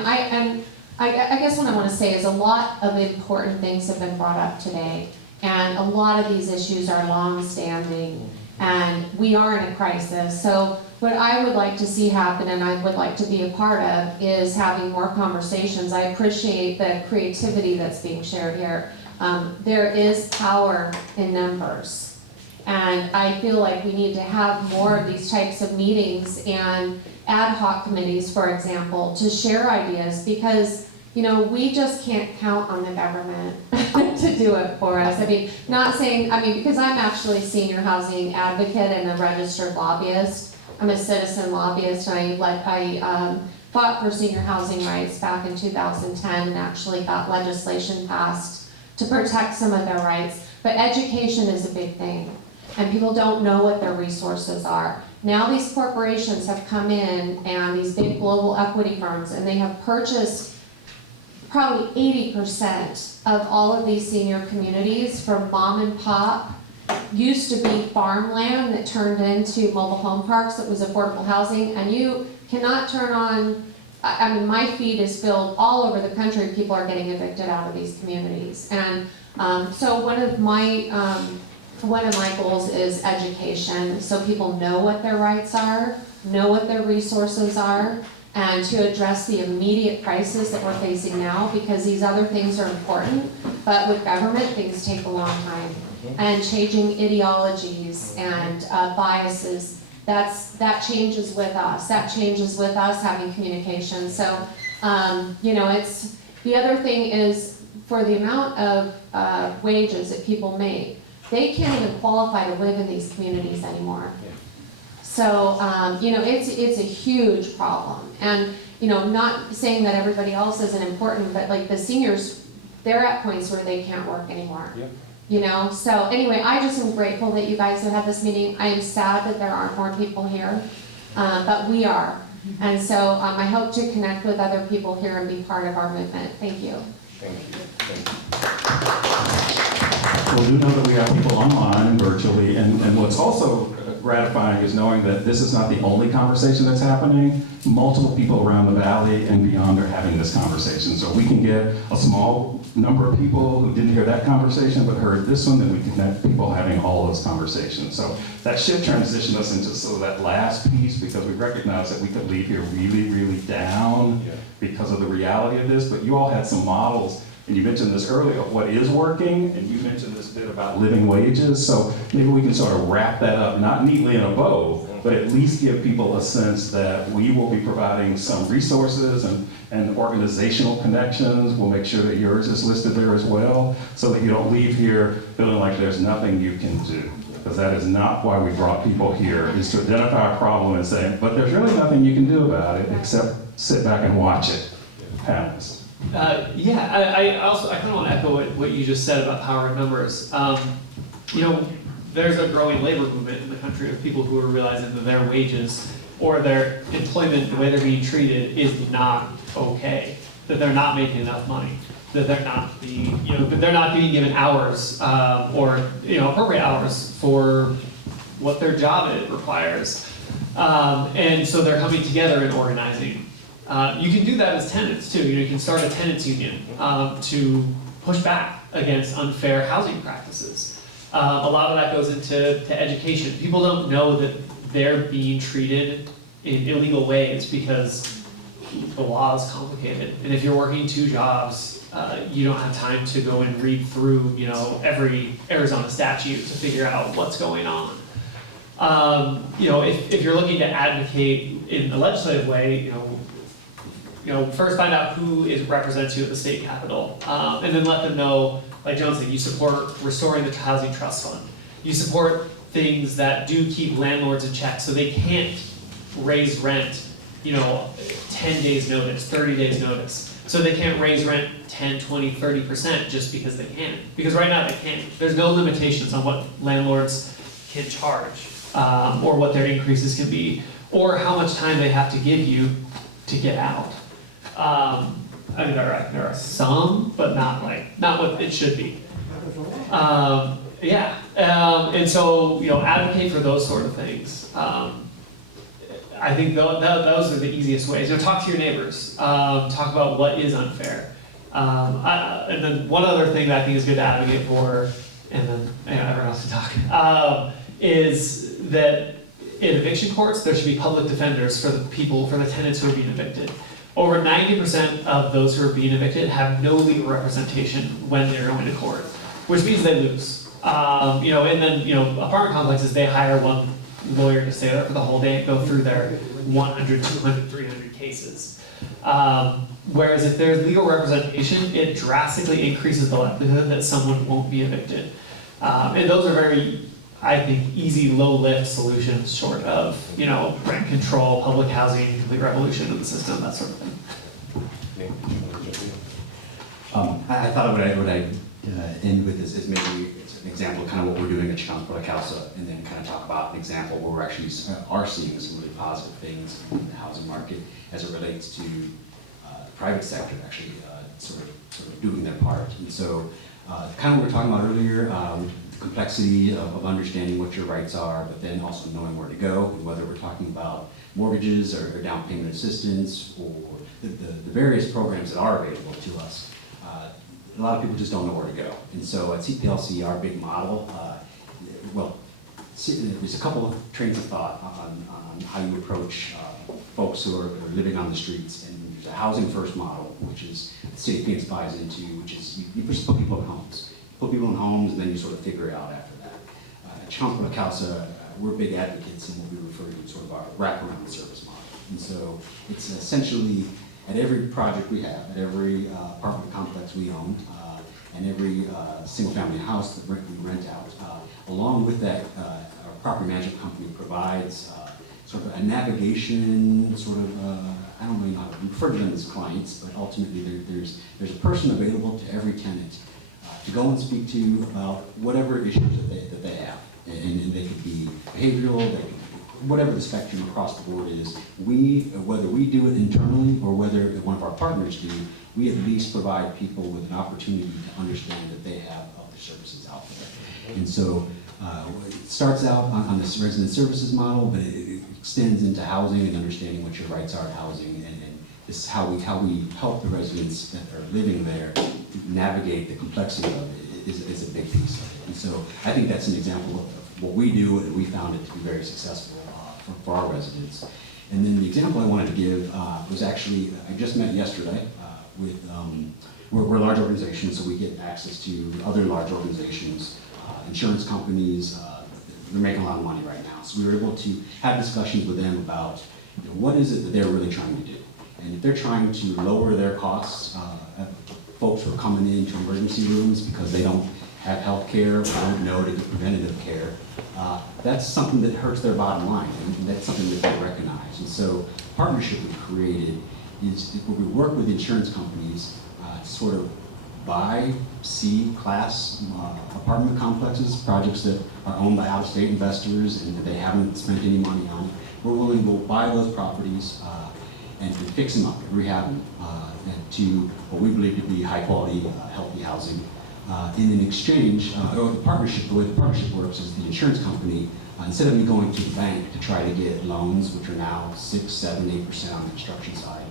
guess what I want to say is a lot of important things have been brought up today. And a lot of these issues are long-standing, and we are in a crisis. So what I would like to see happen, and I would like to be a part of, is having more conversations. I appreciate the creativity that's being shared here. There is power in numbers. And I feel like we need to have more of these types of meetings and ad hoc committees, for example, to share ideas, because we just can't count on the government to do it for us. Because I'm actually a senior housing advocate and a registered lobbyist. I'm a citizen lobbyist, and I fought for senior housing rights back in 2010 and actually got legislation passed to protect some of their rights. But education is a big thing, and people don't know what their resources are. Now these corporations have come in, and these big global equity firms, and they have purchased probably 80% of all of these senior communities from mom and pop. Used to be farmland that turned into mobile home parks that was affordable housing, and you cannot turn on, my feed is filled all over the country. People are getting evicted out of these communities. And so one of my goals is education, so people know what their rights are, know what their resources are, and to address the immediate crisis that we're facing now, because these other things are important, but with government, things take a long time. And changing ideologies and biases, that changes with us. That changes with us having communication. So, it's, the other thing is, for the amount of wages that people make, they can't even qualify to live in these communities anymore. So, it's a huge problem. And, not saying that everybody else isn't important, but like the seniors, they're at points where they can't work anymore. Yeah. So anyway, I just am grateful that you guys have had this meeting. I am sad that there aren't more people here, but we are. And so I hope to connect with other people here and be part of our movement. Thank you. Thank you. Well, you know that we have people online and virtually, and what's also gratifying is knowing that this is not the only conversation that's happening. Multiple people around the valley and beyond are having this conversation. So we can get a small number of people who didn't hear that conversation but heard this one, then we can have people having all those conversations. So that should transition us into sort of that last piece, because we recognize that we could leave here really, really down because of the reality of this, but you all had some models. And you mentioned this earlier of what is working, and you mentioned this bit about living wages. So maybe we can sort of wrap that up, not neatly in a bow, but at least give people a sense that we will be providing some resources and organizational connections. We'll make sure that yours is listed there as well, so that you don't leave here feeling like there's nothing you can do. Because that is not why we brought people here, is to identify a problem and say, but there's really nothing you can do about it except sit back and watch it. Panelists. I kind of want to echo what you just said about power of numbers. There's a growing labor movement in the country of people who are realizing that their wages or their employment, the way they're being treated, is not okay. That they're not making enough money. That they're not being given hours or appropriate hours for what their job requires. And so they're coming together and organizing. You can do that as tenants too. You can start a tenants union to push back against unfair housing practices. A lot of that goes into education. People don't know that they're being treated in illegal ways because the law is complicated. And if you're working 2 jobs, you don't have time to go and read through every Arizona statute to figure out what's going on. If you're looking to advocate in a legislative way, first find out who represents you at the state capitol, and then let them know, like Joan said, you support restoring the housing trust fund. You support things that do keep landlords in check so they can't raise rent, 10 days notice, 30 days notice. So they can't raise rent 10, 20, 30% just because they can. Because right now they can't. There's no limitations on what landlords can charge, or what their increases can be, or how much time they have to give you to get out. There are some, but not what it should be. And so advocate for those sort of things. I think those are the easiest ways. Talk to your neighbors. Talk about what is unfair. And then one other thing that I think is good to advocate for, and then everyone else can talk, is that in eviction courts there should be public defenders for the tenants who are being evicted. Over 90% of those who are being evicted have no legal representation when they're going to court, which means they lose. And then apartment complexes, they hire one lawyer to stay there for the whole day and go through their 100, 200, 300 cases. Whereas if there's legal representation, it drastically increases the likelihood that someone won't be evicted. And those are very, I think, easy, low-lift solutions short of, rent control, public housing, complete revolution of the system, that sort of thing. I thought what I'd end with is maybe it's an example of kind of what we're doing at Chicano por la Causa, and then kind of talk about an example where we're actually are seeing some really positive things in the housing market as it relates to the private sector actually sort of doing their part. And so kind of what we were talking about earlier, the complexity of understanding what your rights are, but then also knowing where to go, and whether we're talking about mortgages or down payment assistance or the various programs that are available to us. A lot of people just don't know where to go. And so at CPLC, our big model, there's a couple of trains of thought on how you approach folks who are living on the streets. And there's a housing first model, which is the city of Phoenix buys into, which is you just put people in homes. Put people in homes, and then you sort of figure it out after that. At Chicano por la Causa, we're big advocates in what we refer to as sort of our wraparound service model. And so it's essentially at every project we have, at every apartment complex we own, and every single-family house that we rent out, along with that, our property management company provides sort of a navigation, sort of, I don't really know how to refer to them as clients, but ultimately there's a person available to every tenant to go and speak to about whatever issues that they have. And they could be behavioral, they could be whatever the spectrum across the board is. Whether we do it internally or whether one of our partners do, we at least provide people with an opportunity to understand that they have other services out there. And so It starts out on this resident services model, but it extends into housing and understanding what your rights are in housing, and this is how we help the residents that are living there navigate the complexity of it is a big piece of it. And so I think that's an example of what we do, and we found it to be very successful for our residents. And then the example I wanted to give was actually, I just met yesterday with, we're a large organization, so we get access to other large organizations, insurance companies. They're making a lot of money right now. So we were able to have discussions with them about what is it that they're really trying to do. And if they're trying to lower their costs, folks who are coming into emergency rooms because they don't have health care or don't know to get preventative care, that's something that hurts their bottom line, and that's something that they recognize. And so the partnership we've created is where we work with insurance companies to sort of buy C-class apartment complexes, projects that are owned by out-of-state investors and that they haven't spent any money on. We're willing to go buy those properties and fix them up, rehab them, and to what we believe to be high-quality, healthy housing. And in exchange, or the partnership, the way the partnership works is the insurance company, instead of me going to the bank to try to get loans, which are now 6, 7, 8% on the construction side,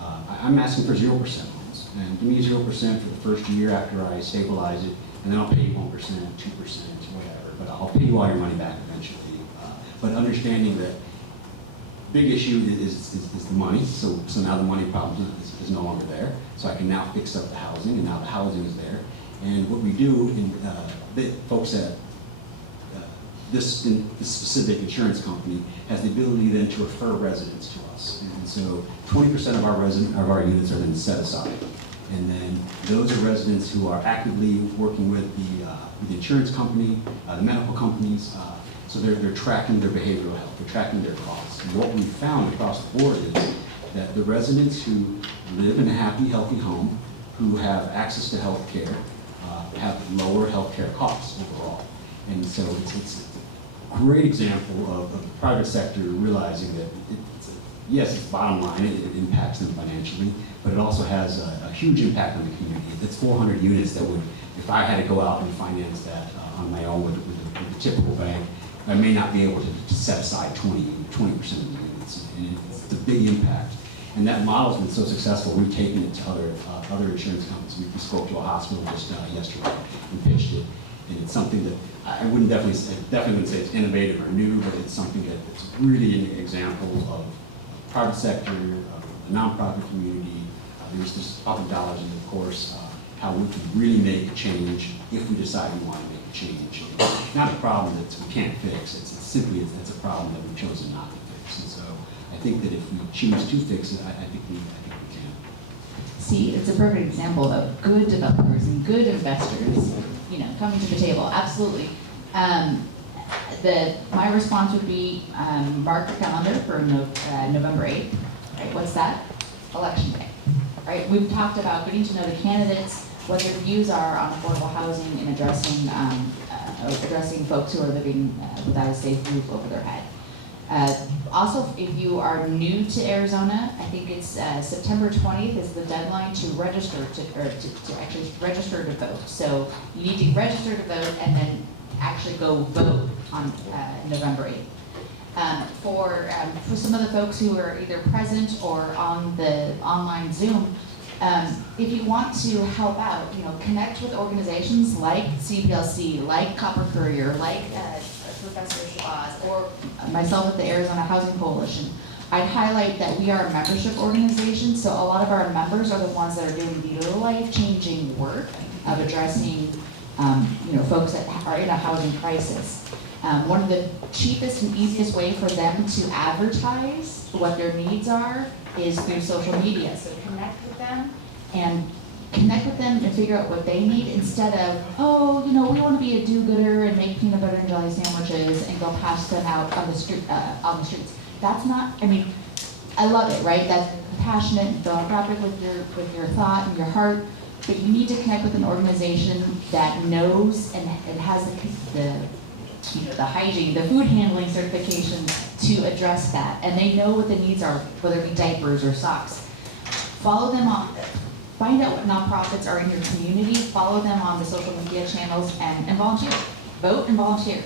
I'm asking for 0% loans. And give me 0% for the first year after I stabilize it, and then I'll pay you 1%, 2%, whatever. But I'll pay you all your money back eventually. But understanding that big issue is the money. So now the money problem is no longer there. So I can now fix up the housing, and now the housing is there. And what we do, the folks at this specific insurance company has the ability then to refer residents to us. And so 20% of our units are then set aside. And then those are residents who are actively working with the insurance company, the medical companies. So they're tracking their behavioral health, they're tracking their costs. And what we've found across the board is that the residents who live in a happy, healthy home, who have access to health care, have lower healthcare costs overall. And so it's a great example of the private sector realizing that yes, it's bottom line, it impacts them financially, but it also has a huge impact on the community. That's 400 units that would, if I had to go out and finance that on my own with a typical bank, I may not be able to set aside 20% of the units. And it's a big impact. And that model's been so successful, we've taken it to other insurance companies. We spoke to a hospital just yesterday and pitched it. And it's something that I definitely wouldn't say it's innovative or new, but it's something that's really an example of private sector, of the nonprofit community. There's public dollars, and of course, how we can really make a change if we decide we want to make a change. It's not a problem that we can't fix. It's simply a problem that we've chosen not to fix. And so I think that if we choose to fix it, I think we can. See, it's a perfect example of good developers and good investors, coming to the table. Absolutely. My response would be mark your calendar for November 8th. Right? What's that? Election day. Right? We've talked about getting to know the candidates, what their views are on affordable housing and addressing folks who are living without a safe roof over their head. Also, if you are new to Arizona, I think it's September 20th is the deadline to register to actually register to vote. So you need to register to vote and then actually go vote on November 8th. For some of the folks who are either present or on the online Zoom, if you want to help out, connect with organizations like CPLC, like Copper Courier, like Professor Schwaz, or myself at the Arizona Housing Coalition. I'd highlight that we are a membership organization, so a lot of our members are the ones that are doing the life-changing work of addressing folks that are in a housing crisis. One of the cheapest and easiest way for them to advertise what their needs are is through social media. So connect with them and figure out what they need instead of, we want to be a do-gooder and make peanut butter and jelly sandwiches and go pass them out on the streets. That's not, I love it, right? That's passionate and philanthropic with your thought and your heart, but you need to connect with an organization that knows and has the hygiene, the food handling certification to address that. And they know what the needs are, whether it be diapers or socks. Follow them on. Find out what nonprofits are in your community, follow them on the social media channels, and volunteer. Vote and volunteer.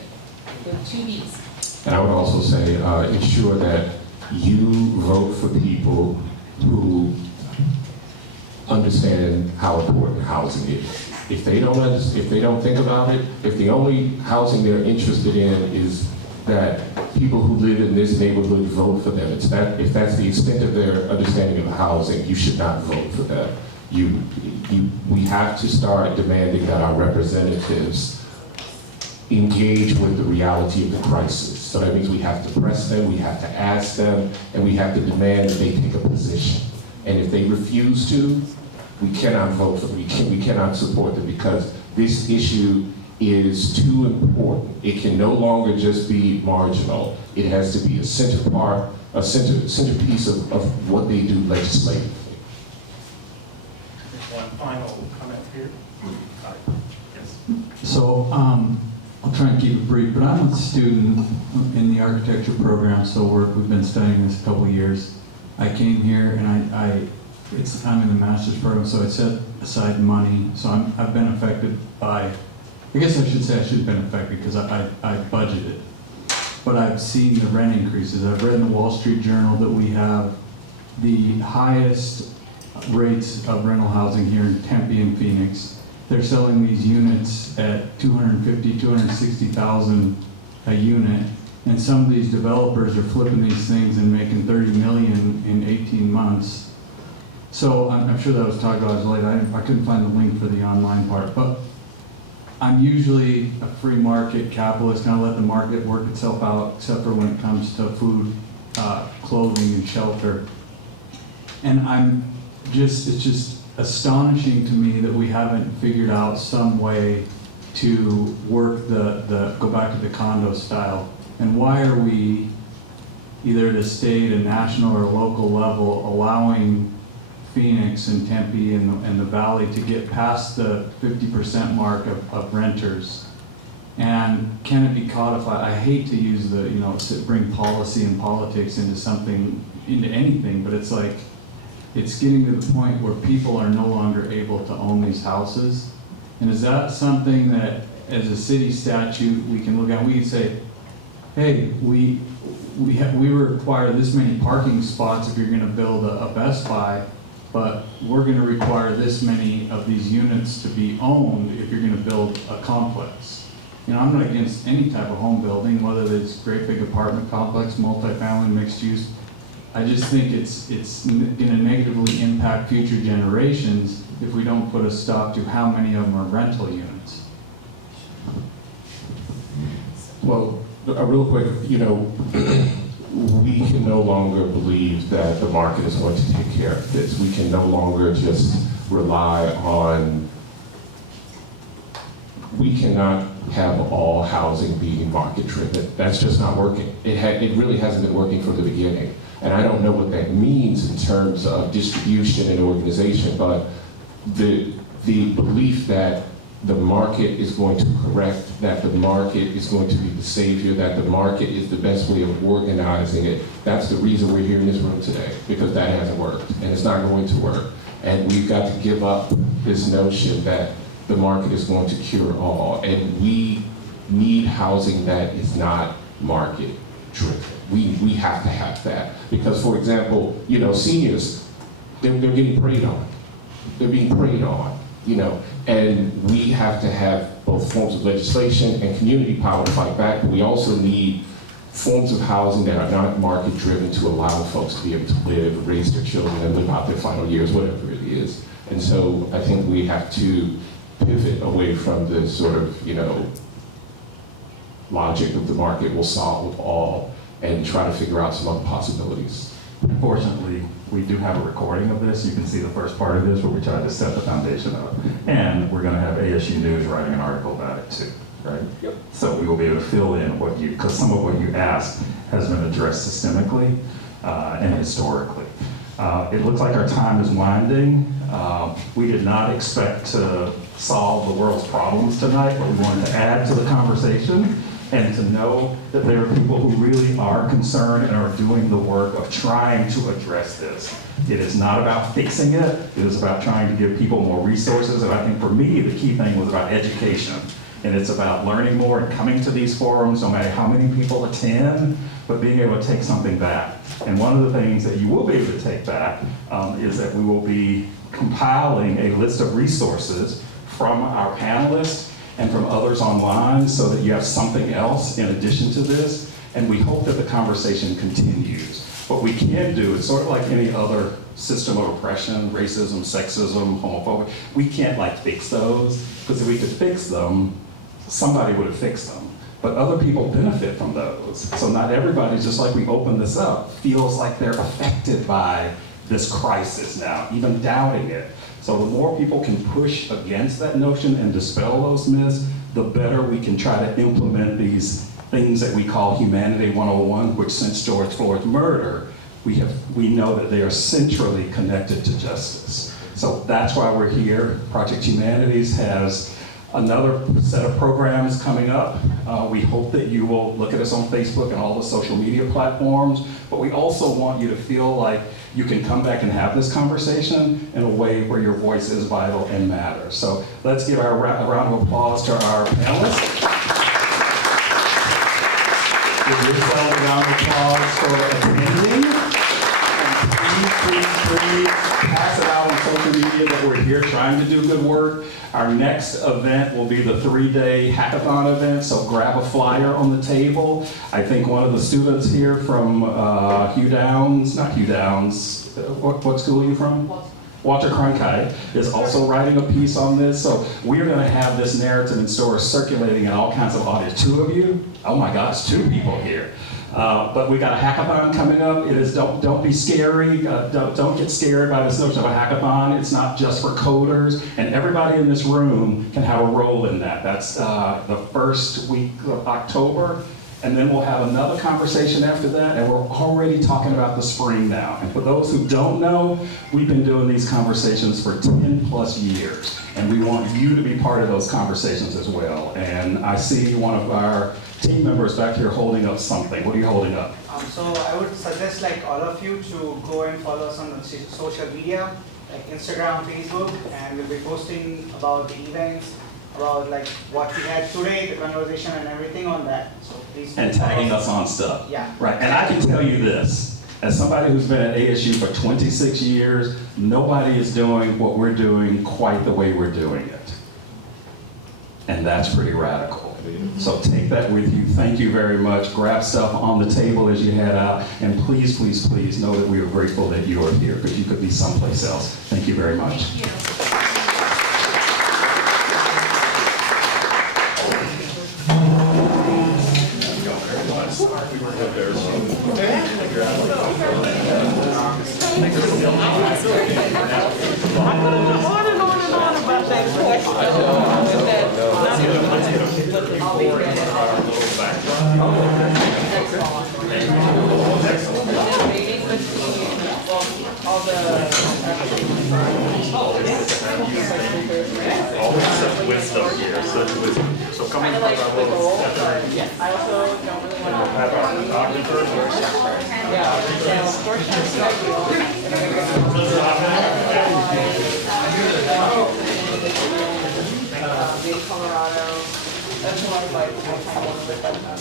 with 2 Bs. And I would also say, ensure that you vote for people who understand how important housing is. If they don't think about it, if the only housing they're interested in is that people who live in this neighborhood vote for them, if that's the extent of their understanding of housing, you should not vote for them. We have to start demanding that our representatives engage with the reality of the crisis. So that means we have to press them, we have to ask them, and we have to demand that they take a position. And if they refuse to, we cannot vote for them, we cannot support them, because this issue is too important. It can no longer just be marginal. It has to be a centerpiece of what they do legislatively. One final comment here. Yes. So I'll try and keep it brief, but I'm a student in the architecture program, so we've been studying this a couple of years. I came here and I'm in the master's program, so I set aside money. So I've been affected by, I guess I should say I should have been affected because I budgeted. But I've seen the rent increases. I've read in the Wall Street Journal that we have the highest rates of rental housing here in Tempe and Phoenix. They're selling these units at $250,000, $260,000 a unit, and some of these developers are flipping these things and making $30 million in 18 months. So I'm sure that was talked about late. I couldn't find the link for the online part, but I'm usually a free market capitalist, kind of let the market work itself out, except for when it comes to food, clothing, and shelter. And it's just astonishing to me that we haven't figured out some way to work go back to the condo style. And why are we, either at a state, a national, or local level, allowing Phoenix and Tempe and the Valley to get past the 50% mark of renters? And can it be codified? I hate to use bring policy and politics into anything, but it's like, it's getting to the point where people are no longer able to own these houses. And is that something that, as a city statute, we can look at? We can say, hey, we require this many parking spots if you're going to build a Best Buy, but we're going to require this many of these units to be owned if you're going to build a complex. I'm not against any type of home building, whether it's great big apartment complex, multifamily, mixed use. I just think it's going to negatively impact future generations if we don't put a stop to how many of them are rental units. Well, real quick, we can no longer believe that the market is going to take care of this. We can no longer just rely on, we cannot have all housing being market driven. That's just not working. It really hasn't been working from the beginning. And I don't know what that means in terms of distribution and organization, but the belief that the market is going to correct, that the market is going to be the savior, that the market is the best way of organizing it, that's the reason we're here in this room today, because that hasn't worked, and it's not going to work. And we've got to give up this notion that the market is going to cure all, and we need housing that is not market driven. We have to have that, because, for example, seniors, they're getting preyed on. They're being preyed on, and we have to have both forms of legislation and community power to fight back, but we also need forms of housing that are not market driven to allow folks to be able to live, raise their children, and live out their final years, whatever it is. And so I think we have to pivot away from this sort of, logic of the market will solve all, and try to figure out some other possibilities. Unfortunately, we do have a recording of this. You can see the first part of this where we tried to set the foundation up. And we're going to have ASU News writing an article about it too, right? Yep. So we will be able to fill in because some of what you asked has been addressed systemically and historically. It looks like our time is winding. We did not expect to solve the world's problems tonight, but we wanted to add to the conversation and to know that there are people who really are concerned and are doing the work of trying to address this. It is not about fixing it. It is about trying to give people more resources. And I think for me, the key thing was about education. And it's about learning more and coming to these forums, no matter how many people attend, but being able to take something back. And one of the things that you will be able to take back is that we will be compiling a list of resources from our panelists and from others online so that you have something else in addition to this. And we hope that the conversation continues. What we can do is sort of like any other system of oppression, racism, sexism, homophobia, we can't like fix those, because if we could fix them, somebody would have fixed them. But other people benefit from those. So not everybody, just like we open this up, feels like they're affected by this crisis now, even doubting it. So the more people can push against that notion and dispel those myths, the better we can try to implement these things that we call Humanity 101, which since George Floyd's murder, we know that they are centrally connected to justice. So that's why we're here. Project Humanities has another set of programs coming up. We hope that you will look at us on Facebook and all the social media platforms, but we also want you to feel like you can come back and have this conversation in a way where your voice is vital and matters. So let's give a round of applause to our panelists. Give yourself a round of applause for attending. And please pass it out on social media that we're here trying to do good work. Our next event will be the 3-day hackathon event, so grab a flyer on the table. I think one of the students here from what school are you from? Walter Cronkite is also writing a piece on this, so we're going to have this narrative in stores circulating in all kinds of audience. 2 of you? Oh my gosh, 2 people here. But we got a hackathon coming up. It is don't be scary. Don't get scared by this notion of a hackathon. It's not just for coders, and everybody in this room can have a role in that. That's the first week of October. And then we'll have another conversation after that, and we're already talking about the spring now. And for those who don't know, we've been doing these conversations for 10 plus years, and we want you to be part of those conversations as well. And I see one of our team members back here holding up something. What are you holding up? So I would suggest like all of you to go and follow us on the social media, like Instagram, Facebook, and we'll be posting about the events, about like what we had today, the conversation and everything on that. So please. And tagging us on stuff. Yeah. Right, and I can tell you this, as somebody who's been at ASU for 26 years, nobody is doing what we're doing quite the way we're doing it. And that's pretty radical. So take that with you. Thank you very much. Grab stuff on the table as you head out. And please, please, please know that we are grateful that you are here, because you could be someplace else. Thank you very much. Thank you. Wisdom here, such wisdom. So coming from our I also don't really want to have our photographer. Colorado. That's one of like I kind of want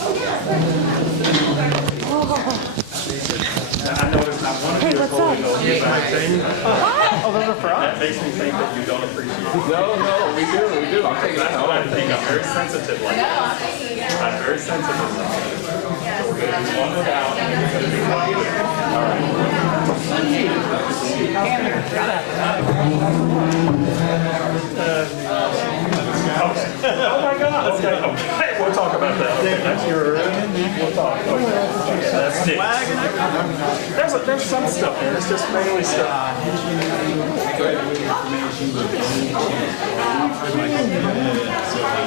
I noticed not one of you are holding those exact same. Oh, those are for us? That makes me think that you don't appreciate it. No, we do. I'm taking That's what I think. I'm very sensitive like that. I'm very sensitive. So we're going to do one without, and we're going to do one with. All oh my God! Okay, we'll talk about that. Okay, that's your. We'll talk. Okay, that's it. There's some stuff here. It's just mainly stuff.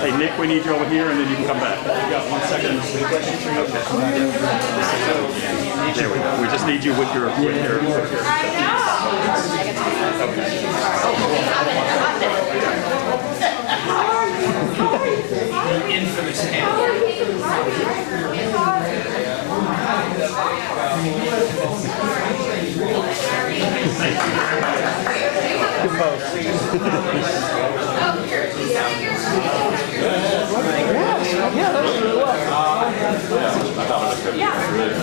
Hey Nick, we need you over here, and then you can come back. You got 1 second. Okay. There we go. We just need you with your. Infamous Thank you. that was really well. I thought it was good.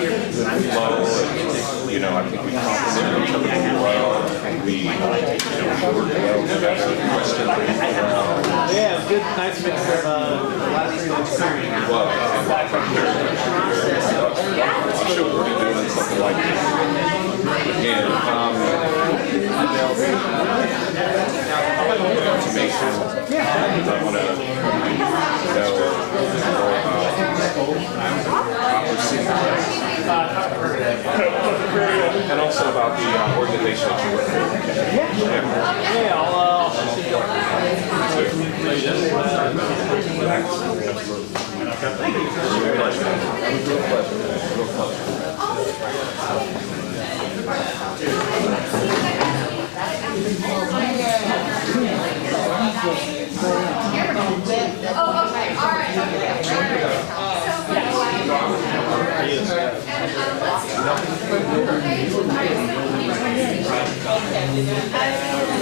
Good flow, and, you know, I think we complemented each other really well. I think we, you know, we worked well together. Questions. Yeah, it was good, nice mix of last and experience. Well, I'm sure we'll be doing something like this again. Information. I want to know and also about the organization that you work with. Yeah, I'll Thank Oh, okay, all right, okay.